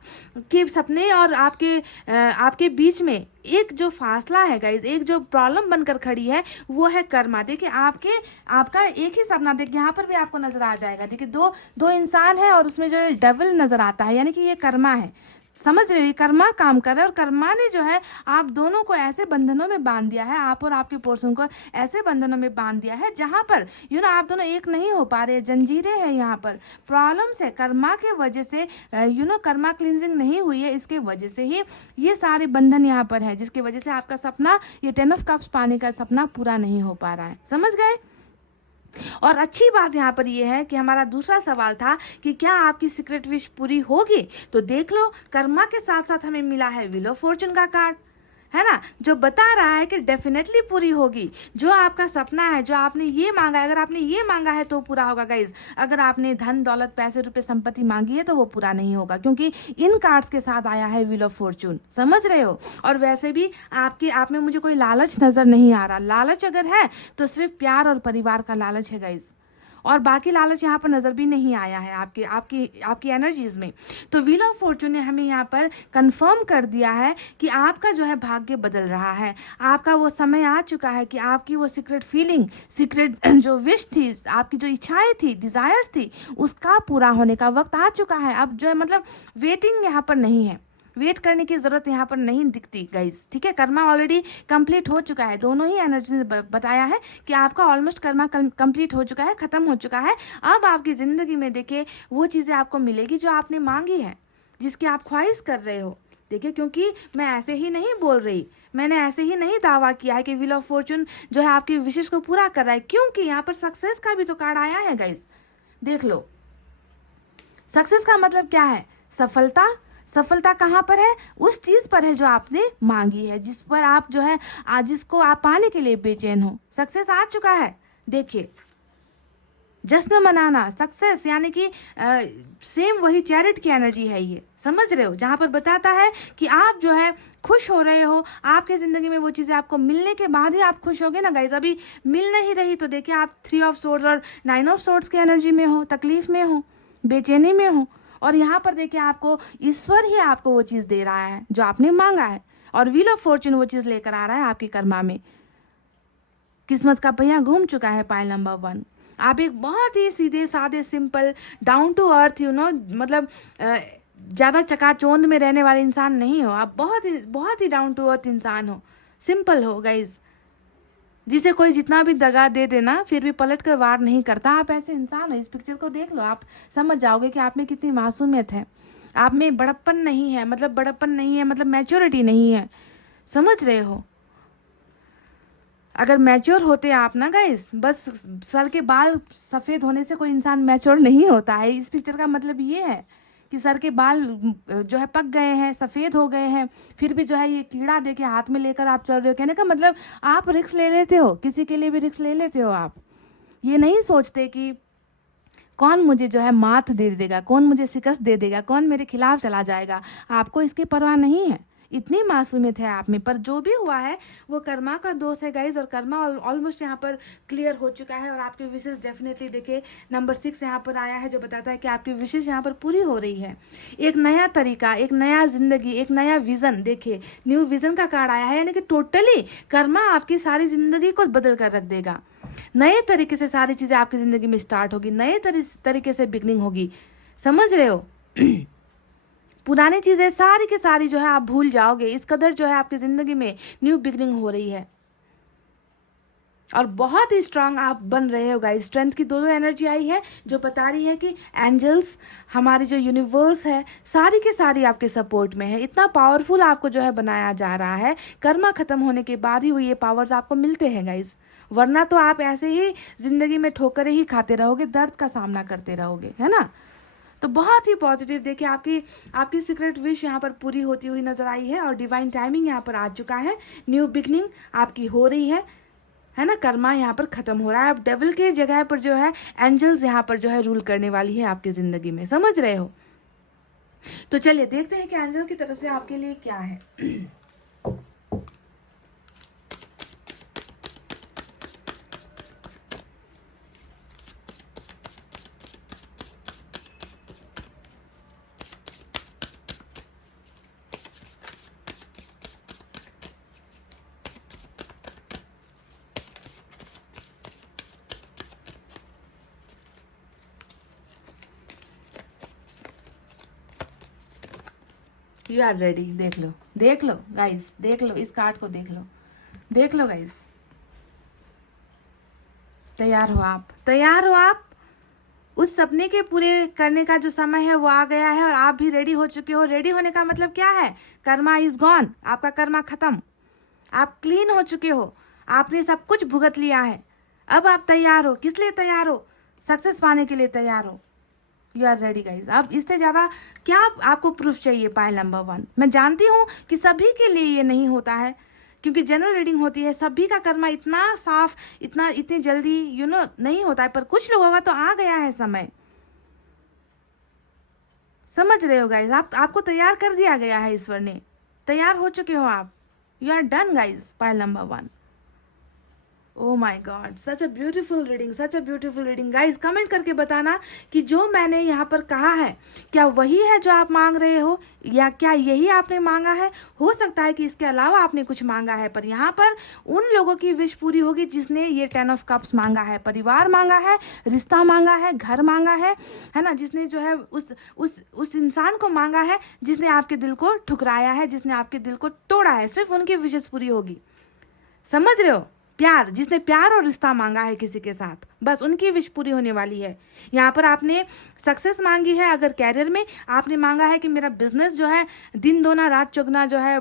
के सपने और आपके बीच में एक जो फासला है गाइज, एक जो प्रॉब्लम बनकर खड़ी है, वो है कर्मा। देखिए आपका एक ही सपना, देखिए यहाँ पर भी आपको नजर आ जाएगा। देखिए दो इंसान है और उसमें जो डबल नजर आता है, यानी कि ये कर्मा है। समझ रहे हो, ये कर्मा काम कर रहा है और कर्मा ने जो है आप दोनों को ऐसे बंधनों में बांध दिया है, आप और आपके पोर्सन को ऐसे बंधनों में बांध दिया है जहां पर आप दोनों एक नहीं हो पा रहे। जंजीरें हैं, यहाँ पर प्रॉब्लम्स है, कर्मा के वजह से कर्मा क्लिनजिंग नहीं हुई है, इसके वजह से ही ये सारे बंधन यहाँ पर है, जिसकी वजह से आपका सपना, ये 10 ऑफ कप्स पाने का सपना पूरा नहीं हो पा रहा है। समझ गए। और अच्छी बात यहाँ पर ये है कि हमारा दूसरा सवाल था कि क्या आपकी सीक्रेट विश पूरी होगी। तो देख लो, कर्मा के साथ साथ हमें मिला है व्हील ऑफ फॉर्चून का कार्ड, है ना, जो बता रहा है कि डेफिनेटली पूरी होगी। जो आपका सपना है, जो आपने ये मांगा है, अगर आपने ये मांगा है तो पूरा होगा गाइज। अगर आपने धन दौलत पैसे रुपए संपत्ति मांगी है तो वो पूरा नहीं होगा, क्योंकि इन कार्ड्स के साथ आया है व्हील ऑफ फॉर्चून। समझ रहे हो। और वैसे भी आप में मुझे कोई लालच नजर नहीं आ रहा। लालच अगर है तो सिर्फ प्यार और परिवार का लालच है गाइज, और बाकी लालच यहाँ पर नज़र भी नहीं आया है आपकी एनर्जीज में। तो व्हील ऑफ फॉर्चून ने हमें यहाँ पर कंफर्म कर दिया है कि आपका जो है भाग्य बदल रहा है। आपका वो समय आ चुका है कि आपकी वो सीक्रेट फीलिंग, सीक्रेट जो विश थी, आपकी जो इच्छाएं थी, डिज़ायर्स थी, उसका पूरा होने का वक्त आ चुका है। अब जो है मतलब वेटिंग यहाँ पर नहीं है, वेट करने की ज़रूरत यहाँ पर नहीं दिखती गाइज। ठीक है, कर्मा ऑलरेडी कंप्लीट हो चुका है। दोनों ही एनर्जी ने बताया है कि आपका ऑलमोस्ट कर्मा कंप्लीट हो चुका है, ख़त्म हो चुका है। अब आपकी ज़िंदगी में देखिए वो चीज़ें आपको मिलेगी जो आपने मांगी है, जिसकी आप ख्वाहिश कर रहे हो। देखिए, क्योंकि मैं ऐसे ही नहीं बोल रही, मैंने ऐसे ही नहीं दावा किया है कि व्हील ऑफ फॉर्चून जो है आपकी विशेष को पूरा कर रहा है, क्योंकि यहाँ पर सक्सेस का भी तो कार्ड आया है गाइज। देख लो, सक्सेस का मतलब क्या है, सफलता। सफलता कहाँ पर है, उस चीज़ पर है जो आपने मांगी है, जिस पर आप जो है जिसको आप पाने के लिए बेचैन हो। सक्सेस आ चुका है। देखिए, जश्न मनाना, सक्सेस, यानी कि सेम वही चैरिट की एनर्जी है ये। समझ रहे हो, जहाँ पर बताता है कि आप जो है खुश हो रहे हो, आपके ज़िंदगी में वो चीज़ें आपको मिलने के बाद ही आप खुश होगे ना गाइज। अभी मिल नहीं रही तो देखिए आप 3 ऑफ सोर्ड्स और 9 ऑफ सोर्ड्स की एनर्जी में हो, तकलीफ में हो, बेचैनी में हो, और यहाँ पर देखिए आपको ईश्वर ही आपको वो चीज़ दे रहा है जो आपने मांगा है, और व्हील ऑफ फॉर्चून वो चीज़ लेकर आ रहा है आपकी कर्मा में। किस्मत का पहिया घूम चुका है, पायल नंबर 1। आप एक बहुत ही सीधे साधे सिंपल डाउन टू अर्थ मतलब ज़्यादा चकाचौंध में रहने वाले इंसान नहीं हो। आप बहुत ही डाउन टू अर्थ इंसान हो, सिंपल हो गाइज, जिसे कोई जितना भी दगा दे देना फिर भी पलट कर वार नहीं करता। आप ऐसे इंसान हो। इस पिक्चर को देख लो, आप समझ जाओगे कि आप में कितनी मासूमियत है। आप में बड़प्पन नहीं है, मतलब बड़प्पन नहीं है, मतलब मैच्योरिटी नहीं है। समझ रहे हो। अगर मैच्योर होते आप ना गाइस, बस सर के बाल सफ़ेद होने से कोई इंसान मैच्योर नहीं होता है। इस पिक्चर का मतलब ये है कि सर के बाल जो है पक गए हैं, सफ़ेद हो गए हैं, फिर भी जो है ये कीड़ा देके हाथ में लेकर आप चल रहे हो। कहने का मतलब आप रिस्क ले लेते हो, किसी के लिए भी रिस्क ले लेते हो। आप ये नहीं सोचते कि कौन मुझे जो है मात दे देगा, कौन मुझे शिकस्त दे देगा, कौन मेरे खिलाफ चला जाएगा। आपको इसकी परवाह नहीं है। इतनी मासूमियत है आप में। पर जो भी हुआ है वो कर्मा का दोष है गाइज, और कर्मा ऑलमोस्ट यहाँ पर क्लियर हो चुका है। और आपकी विशेष डेफिनेटली देखिए नंबर 6 यहाँ पर आया है, जो बताता है कि आपकी विशेष यहाँ पर पूरी हो रही है। एक नया तरीका, एक नया जिंदगी, एक नया विजन, देखिए न्यू विजन का कार्ड आया है, यानी कि टोटली कर्मा आपकी सारी जिंदगी को बदल कर रख देगा। नए तरीके से सारी चीजें आपकी जिंदगी में स्टार्ट होगी, नए तरीके से बिगनिंग होगी, समझ रहे हो। पुरानी चीजें सारी की सारी जो है आप भूल जाओगे, इस कदर जो है आपकी जिंदगी में न्यू बिगनिंग हो रही है। और बहुत ही स्ट्रांग आप बन रहे हो गाइस। स्ट्रेंथ की दो एनर्जी आई है, जो बता रही है कि एंजल्स, हमारी जो यूनिवर्स है, सारी की सारी आपके सपोर्ट में है। इतना पावरफुल आपको जो है बनाया जा रहा है। कर्मा खत्म होने के बाद ही वो ये पावर्स आपको मिलते हैं गाइस, वरना तो आप ऐसे ही जिंदगी में ठोकरें ही खाते रहोगे, दर्द का सामना करते रहोगे, है ना। तो बहुत ही पॉजिटिव देखिए आपकी सीक्रेट विश यहाँ पर पूरी होती हुई नजर आई है, और डिवाइन टाइमिंग यहाँ पर आ चुका है। न्यू बिगनिंग आपकी हो रही है ना। कर्मा यहाँ पर खत्म हो रहा है। अब डेविल के जगह पर जो है एंजल्स यहाँ पर जो है रूल करने वाली है आपकी जिंदगी में, समझ रहे हो। तो चलिए देखते हैं कि एंजल की तरफ से आपके लिए क्या है। You are ready. देख लो गाइस, देख लो इस कार्ड को, देख लो गाइस। तैयार हो आप। उस सपने के पूरे करने का जो समय है वो आ गया है, और आप भी रेडी हो चुके हो। रेडी होने का मतलब क्या है? कर्मा इज गॉन, आपका कर्मा खत्म, आप क्लीन हो चुके हो, आपने सब कुछ भुगत लिया है। अब आप तैयार हो। किस लिए तैयार हो? सक्सेस पाने के लिए तैयार हो। You are ready guys. अब इससे ज़्यादा क्या आपको प्रूफ चाहिए? Pile number 1। मैं जानती हूँ कि सभी के लिए ये नहीं होता है, क्योंकि जनरल रीडिंग होती है, सभी का कर्मा इतना साफ, इतनी जल्दी नहीं होता है, पर कुछ लोगों का तो आ गया है समय, समझ रहे हो गाइज। आपको तैयार कर दिया गया है ईश्वर ने, तैयार हो चुके हो आप। You are done guys. Pile number 1। Oh my God, such a beautiful reading guys. Comment करके बताना कि जो मैंने यहाँ पर कहा है क्या वही है जो आप मांग रहे हो, या क्या यही आपने मांगा है। हो सकता है कि इसके अलावा आपने कुछ मांगा है, पर यहाँ पर उन लोगों की विश पूरी होगी जिसने ये 10 ऑफ कप्स मांगा है, परिवार मांगा है, रिश्ता मांगा है, घर मांगा है ना, जिसने जो है उस इंसान को मांगा है जिसने आपके दिल को ठुकराया है, जिसने आपके दिल को तोड़ा है, सिर्फ उनकी विशेष पूरी होगी, समझ रहे हो। प्यार, जिसने प्यार और रिश्ता मांगा है किसी के साथ, बस उनकी विश पूरी होने वाली है। यहाँ पर आपने सक्सेस मांगी है, अगर कैरियर में आपने मांगा है कि मेरा बिजनेस जो है दिन दोना रात चौगना जो है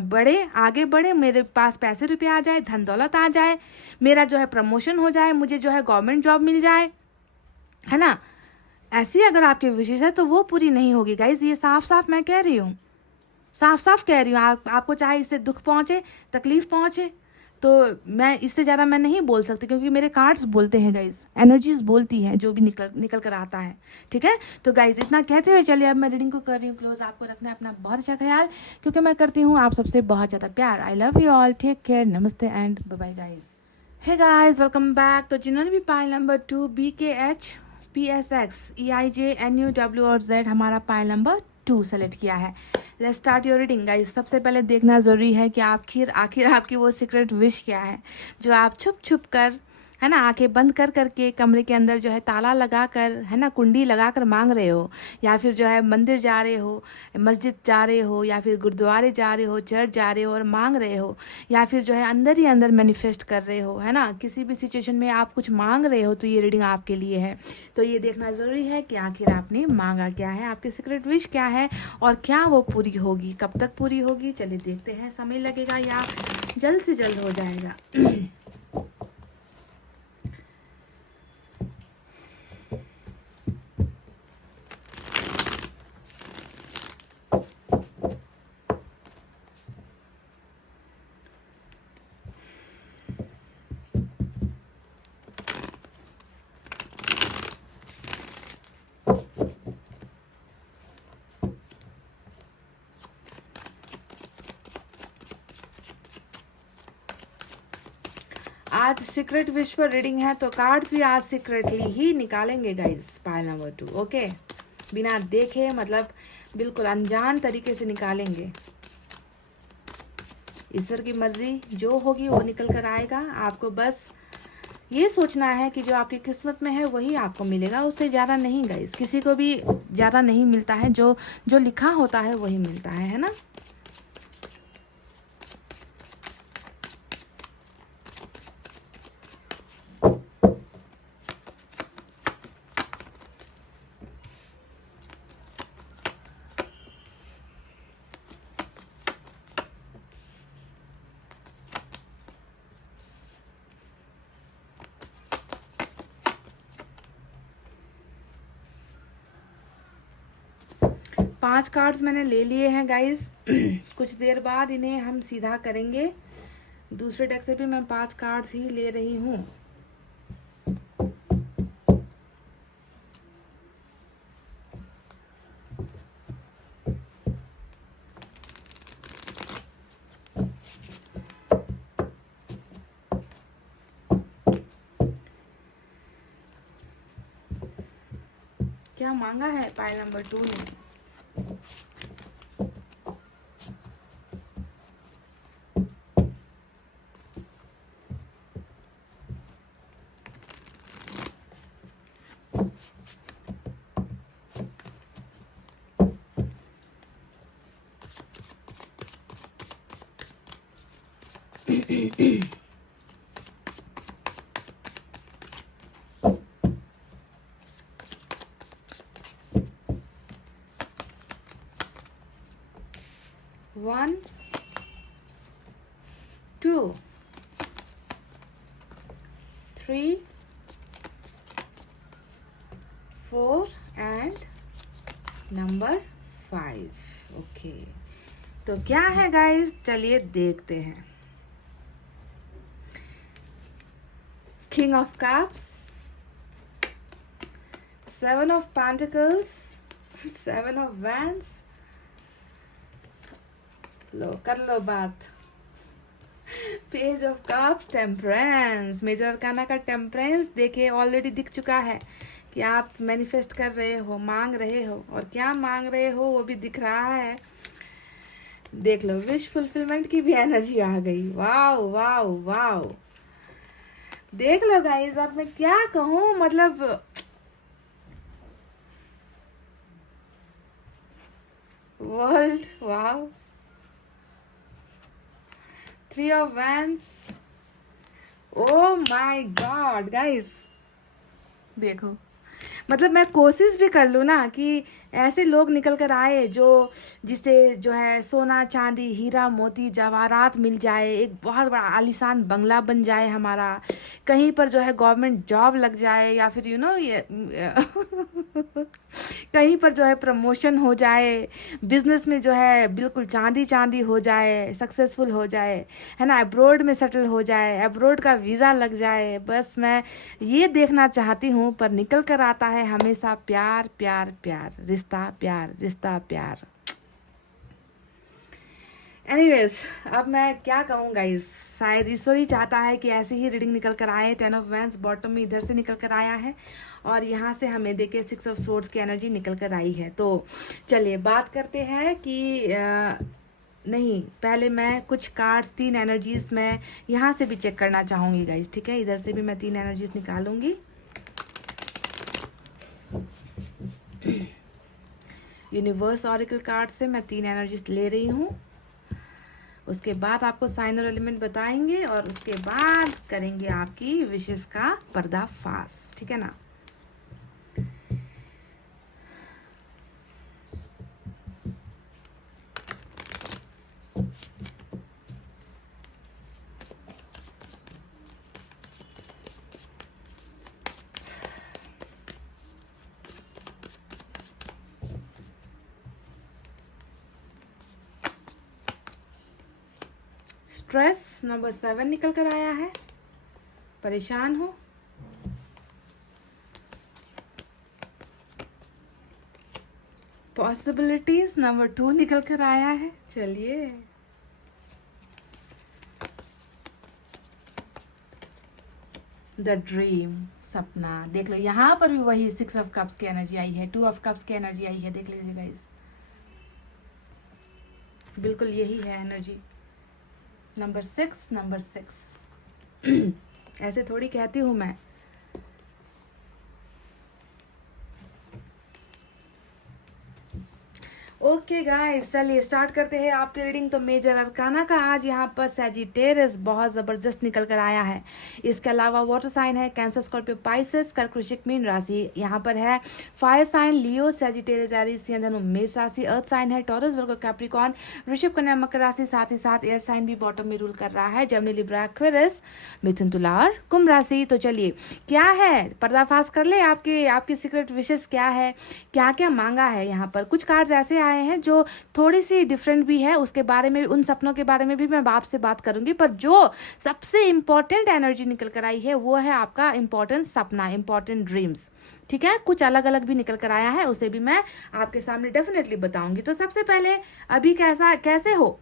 बढ़े, आगे बढ़े, मेरे पास पैसे रुपये आ जाए, धन दौलत आ जाए, मेरा जो है प्रमोशन हो जाए, मुझे जो है गवर्नमेंट जॉब मिल जाए, है ना। ऐसी अगर आपकी विशेष है तो वो पूरी नहीं होगी गाइज। ये साफ साफ मैं कह रही हूँ, साफ कह रही हूँ। आपको चाहे इससे दुख पहुँचे, तकलीफ पहुँचे, तो मैं इससे ज़्यादा मैं नहीं बोल सकती, क्योंकि मेरे कार्ड्स बोलते हैं गाइज, एनर्जीज बोलती हैं जो भी निकल कर आता है, ठीक है। तो गाइज इतना कहते हुए चलिए अब मैं रीडिंग को कर रही हूँ क्लोज। आपको रखना है अपना बहुत अच्छा ख्याल, क्योंकि मैं करती हूँ आप सबसे बहुत ज़्यादा प्यार। I love you all, take care, नमस्ते and bye bye guys. Hey guys, welcome back. तो जिन्होंने भी pile number 2 BKH PSX EIJ NUW और Z हमारा पाइल नंबर 2 सेलेक्ट किया है, let's start your reading guys. सबसे पहले देखना ज़रूरी है कि आखिर आपकी वो सीक्रेट विश क्या है, जो आप छुप कर, है ना, आंखें बंद कर करके कमरे के अंदर जो है ताला लगा कर, है ना, कुंडी लगा कर मांग रहे हो, या फिर जो है मंदिर जा रहे हो, मस्जिद जा रहे हो, या फिर गुरुद्वारे जा रहे हो, चर्च जा रहे हो और मांग रहे हो, या फिर जो है अंदर ही अंदर मैनिफेस्ट कर रहे हो, है ना। किसी भी सिचुएशन में आप कुछ मांग रहे हो तो ये रीडिंग आपके लिए है। तो ये देखना ज़रूरी है कि आखिर आपने मांगा क्या है, आपकी सीक्रेट विश क्या है, और क्या वो पूरी होगी, कब तक पूरी होगी। चलिए देखते हैं, समय लगेगा या जल्द से जल्द हो जाएगा। आज सीक्रेट विश पर रीडिंग है तो कार्ड्स भी आज सीक्रेटली ही निकालेंगे गाइस, पाइल नंबर 2। ओके, बिना देखे, मतलब बिल्कुल अनजान तरीके से निकालेंगे। ईश्वर की मर्जी जो होगी वो निकल कर आएगा। आपको बस ये सोचना है कि जो आपकी किस्मत में है वही आपको मिलेगा, उससे ज़्यादा नहीं गाइस। किसी को भी ज़्यादा नहीं मिलता है, जो जो लिखा होता है वही मिलता है ना। पांच कार्ड्स मैंने ले लिए हैं गाइस। कुछ देर बाद इन्हें हम सीधा करेंगे। दूसरे डेक से भी मैं 5 कार्ड्स ही ले रही हूँ। क्या मांगा है पाइल नंबर 2 ने? One, 2, 3, 4 and number 5। ओके, तो क्या है गाइस, चलिए देखते हैं। King of cups, 7 of pentacles, 7 of wands. लो कर लो बात। Page of cups, temperance, major arcana का टेम्परेंस देखिए ऑलरेडी दिख चुका है कि आप मैनिफेस्ट कर रहे हो, मांग रहे हो, और क्या मांग रहे हो वो भी दिख रहा है। देख लो, विश फुलफिलमेंट की भी एनर्जी आ गई। वाओ वाओ वाओ, देख लो गाइस, अब मैं क्या कहूँ, मतलब world, wow. 3 of wands, oh my God guys, देखो, मतलब मैं कोशिश भी कर लूँ ना कि ऐसे लोग निकल कर आए जो जिसे जो है सोना चांदी हीरा मोती जवाहरात मिल जाए, एक बहुत बड़ा आलीशान बंगला बन जाए हमारा, कहीं पर जो है गवर्नमेंट जॉब लग जाए, या फिर ये कहीं पर जो है प्रमोशन हो जाए, बिजनेस में जो है बिल्कुल चांदी चांदी हो जाए, सक्सेसफुल हो जाए, है ना, अब्रोड में सेटल हो जाए, अब्रोड का वीज़ा लग जाए। बस मैं ये देखना चाहती हूँ, पर निकल कर आता है हमेशा प्यार प्यार प्यार, रिश्ता प्यार, रिश्ता प्यार। एनीवेज, अब मैं क्या कहूँ गाइस, शायद ईश्वर ही चाहता है कि ऐसी ही रीडिंग निकल कर आए। 10 ऑफ वैंड्स बॉटम में इधर से निकल कर आया है, और यहाँ से हमें देखिए 6 ऑफ सोर्ड्स की एनर्जी निकल कर आई है। तो चलिए बात करते हैं कि नहीं, पहले मैं कुछ कार्ड्स, 3 एनर्जीज मैं यहाँ से भी चेक करना चाहूँगी गाइस, ठीक है। इधर से भी मैं 3 एनर्जीज निकालूंगी। यूनिवर्स ऑरिकल कार्ड से मैं 3 एनर्जीज ले रही हूँ। उसके बाद आपको साइन और एलिमेंट बताएंगे, और उसके बाद करेंगे आपकी विशेष का पर्दाफाश, ठीक है ना। स्ट्रेस नंबर 7 निकल कर आया है, परेशान हो। पॉसिबिलिटीज नंबर 2 निकल कर आया है। चलिए, द ड्रीम, सपना। देख लो यहाँ पर भी वही 6 ऑफ कप्स की एनर्जी आई है, 2 ऑफ कप्स की एनर्जी आई है। देख लीजिए गाइस, बिल्कुल यही है एनर्जी। नंबर 6 ऐसे थोड़ी कहती हूँ मैं। ओके गाइस, चलिए स्टार्ट करते हैं आपकी रीडिंग। तो मेजर अरकाना का आज यहाँ पर सैजिटेरियस बहुत ज़बरदस्त निकल कर आया है। इसके अलावा वाटर साइन है कैंसर, स्कॉर्पियो, पाइसेस, कर्क, वृश्चिक, मीन राशि। यहाँ पर है फायर साइन लियो, सैजिटेरियस, एरीज, सिंह, धनु, मेष राशि। अर्थ साइन है टॉरस, वर्गो, कैप्रिकॉर्न, वृषभ, कन्या, मकर राशि। साथ ही साथ एयर साइन भी बॉटम में रूल कर रहा है, जेमिनी, लिब्रा, एक्वेरियस, मिथुन, तुला और कुंभ राशि। तो चलिए क्या है, पर्दाफाश कर ले आपकी सीक्रेट विशेष क्या है, क्या क्या मांगा है। यहाँ पर कुछ कार्ड्स ऐसे आए हैं जो थोड़ी सी डिफरेंट भी है, उसके बारे में, उन सपनों के बारे में भी मैं आपसे बात करूंगी। पर जो सबसे इंपॉर्टेंट एनर्जी निकल कर आई है वो है आपका इंपॉर्टेंट सपना, इंपॉर्टेंट ड्रीम्स। ठीक है, कुछ अलग अलग भी निकल कर आया है, उसे भी मैं आपके सामने डेफिनेटली बताऊंगी। तो सबसे पहले अभी कैसे हो,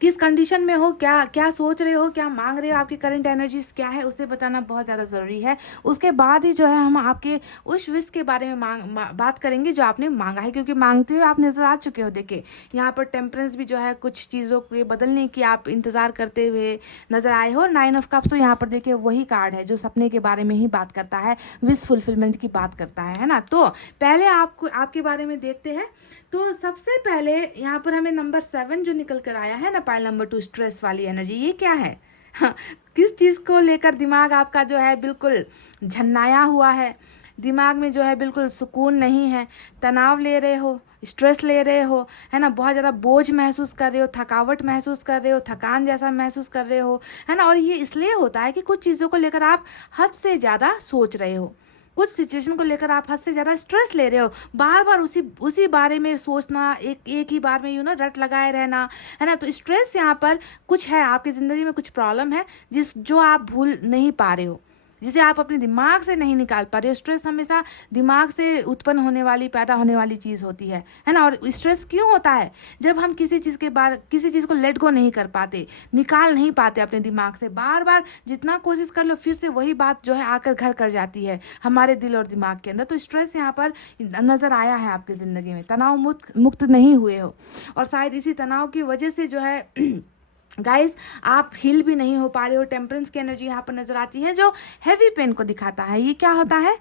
किस कंडीशन में हो, क्या क्या सोच रहे हो, क्या मांग रहे हो, आपकी करंट एनर्जीज क्या है, उसे बताना बहुत ज़्यादा ज़रूरी है। उसके बाद ही जो है हम आपके उस विश के बारे में बात करेंगे जो आपने मांगा है, क्योंकि मांगते हुए आप नजर आ चुके हो। देखिए यहाँ पर टेम्परेंस भी जो है, कुछ चीज़ों के बदलने की आप इंतज़ार करते हुए नजर आए हो। 9 ऑफ कप्स तो यहाँ पर देखिए वही कार्ड है जो सपने के बारे में ही बात करता है, विश फुलफिलमेंट की बात करता है ना। तो पहले आपके बारे में देखते हैं। तो सबसे पहले यहाँ पर हमें नंबर 7 जो निकल कर आया है ना, पाइल नंबर 2, स्ट्रेस वाली एनर्जी। ये क्या है? हाँ, किस चीज़ को लेकर दिमाग आपका जो है बिल्कुल झन्नाया हुआ है, दिमाग में जो है बिल्कुल सुकून नहीं है, तनाव ले रहे हो, स्ट्रेस ले रहे हो, है ना, बहुत ज़्यादा बोझ महसूस कर रहे हो, थकावट महसूस कर रहे हो, थकान जैसा महसूस कर रहे हो, है ना। और ये इसलिए होता है कि कुछ चीज़ों को लेकर आप हद से ज़्यादा सोच रहे हो, कुछ सिचुएशन को लेकर आप हद से ज़्यादा स्ट्रेस ले रहे हो, बार बार उसी बारे में सोचना, एक ही बार में रट लगाए रहना, है ना। तो स्ट्रेस यहाँ पर कुछ है, आपकी ज़िंदगी में कुछ प्रॉब्लम है जो आप भूल नहीं पा रहे हो, जिसे आप अपने दिमाग से नहीं निकाल पा रहे हो। स्ट्रेस हमेशा दिमाग से उत्पन्न होने वाली, पैदा होने वाली चीज़ होती है ना। और स्ट्रेस क्यों होता है? जब हम किसी चीज़ को लेट गो नहीं कर पाते, निकाल नहीं पाते अपने दिमाग से, बार बार जितना कोशिश कर लो फिर से वही बात जो है आकर घर कर जाती है हमारे दिल और दिमाग के अंदर। तो स्ट्रेस यहाँ पर नज़र आया है आपकी ज़िंदगी में, तनाव मुक्त नहीं हुए हो, और शायद इसी तनाव की वजह से जो है गाइस आप हील भी नहीं हो पा रहे हो। टेम्परेंस की एनर्जी यहाँ पर नजर आती है जो हैवी पेन को दिखाता है। ये क्या होता है?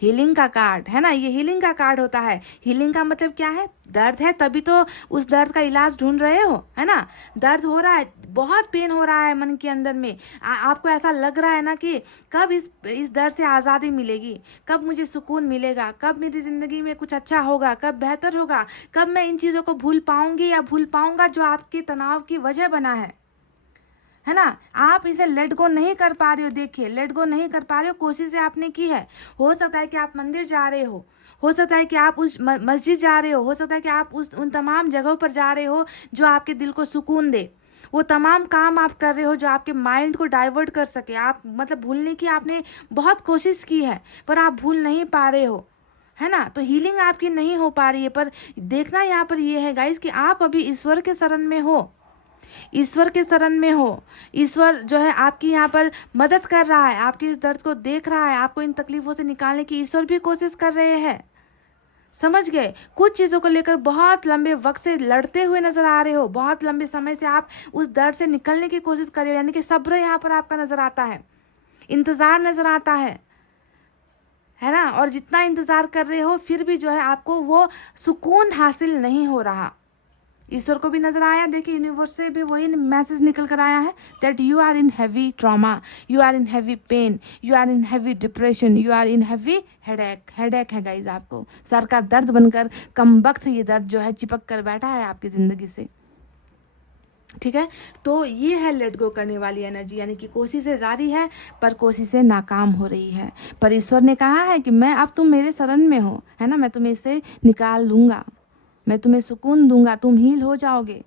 हीलिंग का कार्ड है ना, ये हीलिंग का कार्ड होता है। हीलिंग का मतलब क्या है? दर्द है तभी तो उस दर्द का इलाज ढूंढ रहे हो, है ना। दर्द हो रहा है, बहुत पेन हो रहा है मन के अंदर में, आपको ऐसा लग रहा है ना कि कब इस दर्द से आज़ादी मिलेगी, कब मुझे सुकून मिलेगा, कब मेरी ज़िंदगी में कुछ अच्छा होगा, कब बेहतर होगा, कब मैं इन चीज़ों को भूल पाऊंगी या भूल पाऊंगा जो आपके तनाव की वजह बना है ना। आप इसे लेट गो नहीं कर पा रहे हो। देखिए, लेट गो नहीं कर पा रहे हो, कोशिश आपने की है। हो सकता है कि आप मंदिर जा रहे हो सकता है कि आप उस मस्जिद जा रहे हो सकता है कि आप उन तमाम जगहों पर जा रहे हो जो आपके दिल को सुकून दे, वो तमाम काम आप कर रहे हो जो आपके माइंड को डाइवर्ट कर सके। आप मतलब भूलने की आपने बहुत कोशिश की है पर आप भूल नहीं पा रहे हो, है ना। तो हीलिंग आपकी नहीं हो पा रही है। पर देखना यहाँ पर ये है गाइस कि आप अभी ईश्वर के शरण में हो, ईश्वर के शरण में हो। ईश्वर जो है आपकी यहाँ पर मदद कर रहा है, आपके इस दर्द को देख रहा है, आपको इन तकलीफों से निकालने की ईश्वर भी कोशिश कर रहे हैं। समझ गए? कुछ चीज़ों को लेकर बहुत लंबे वक्त से लड़ते हुए नजर आ रहे हो, बहुत लंबे समय से आप उस दर्द से निकलने की कोशिश कर रहे हो, यानी कि सब्र यहाँ पर आपका नजर आता है, इंतजार नजर आता है ना। और जितना इंतजार कर रहे हो फिर भी जो है आपको वो सुकून हासिल नहीं हो रहा। ईश्वर को भी नजर आया, देखिए यूनिवर्स से भी वही मैसेज निकल कर आया है that you are in heavy trauma, you are in heavy pain, you are in heavy depression, you are in heavy headache है गाइज। आपको सर का दर्द बनकर कमबख्त ये दर्द जो है चिपक कर बैठा है आपकी ज़िंदगी से। ठीक है, तो ये है लेट गो करने वाली एनर्जी, यानी कि कोशिशें जारी है पर कोशिशें नाकाम हो रही है। पर ईश्वर ने कहा है कि मैं, अब तुम मेरे शरण में हो, है ना, मैं तुम्हें इससे निकाल लूँगा, मैं तुम्हें सुकून दूंगा, तुम हील हो जाओगे।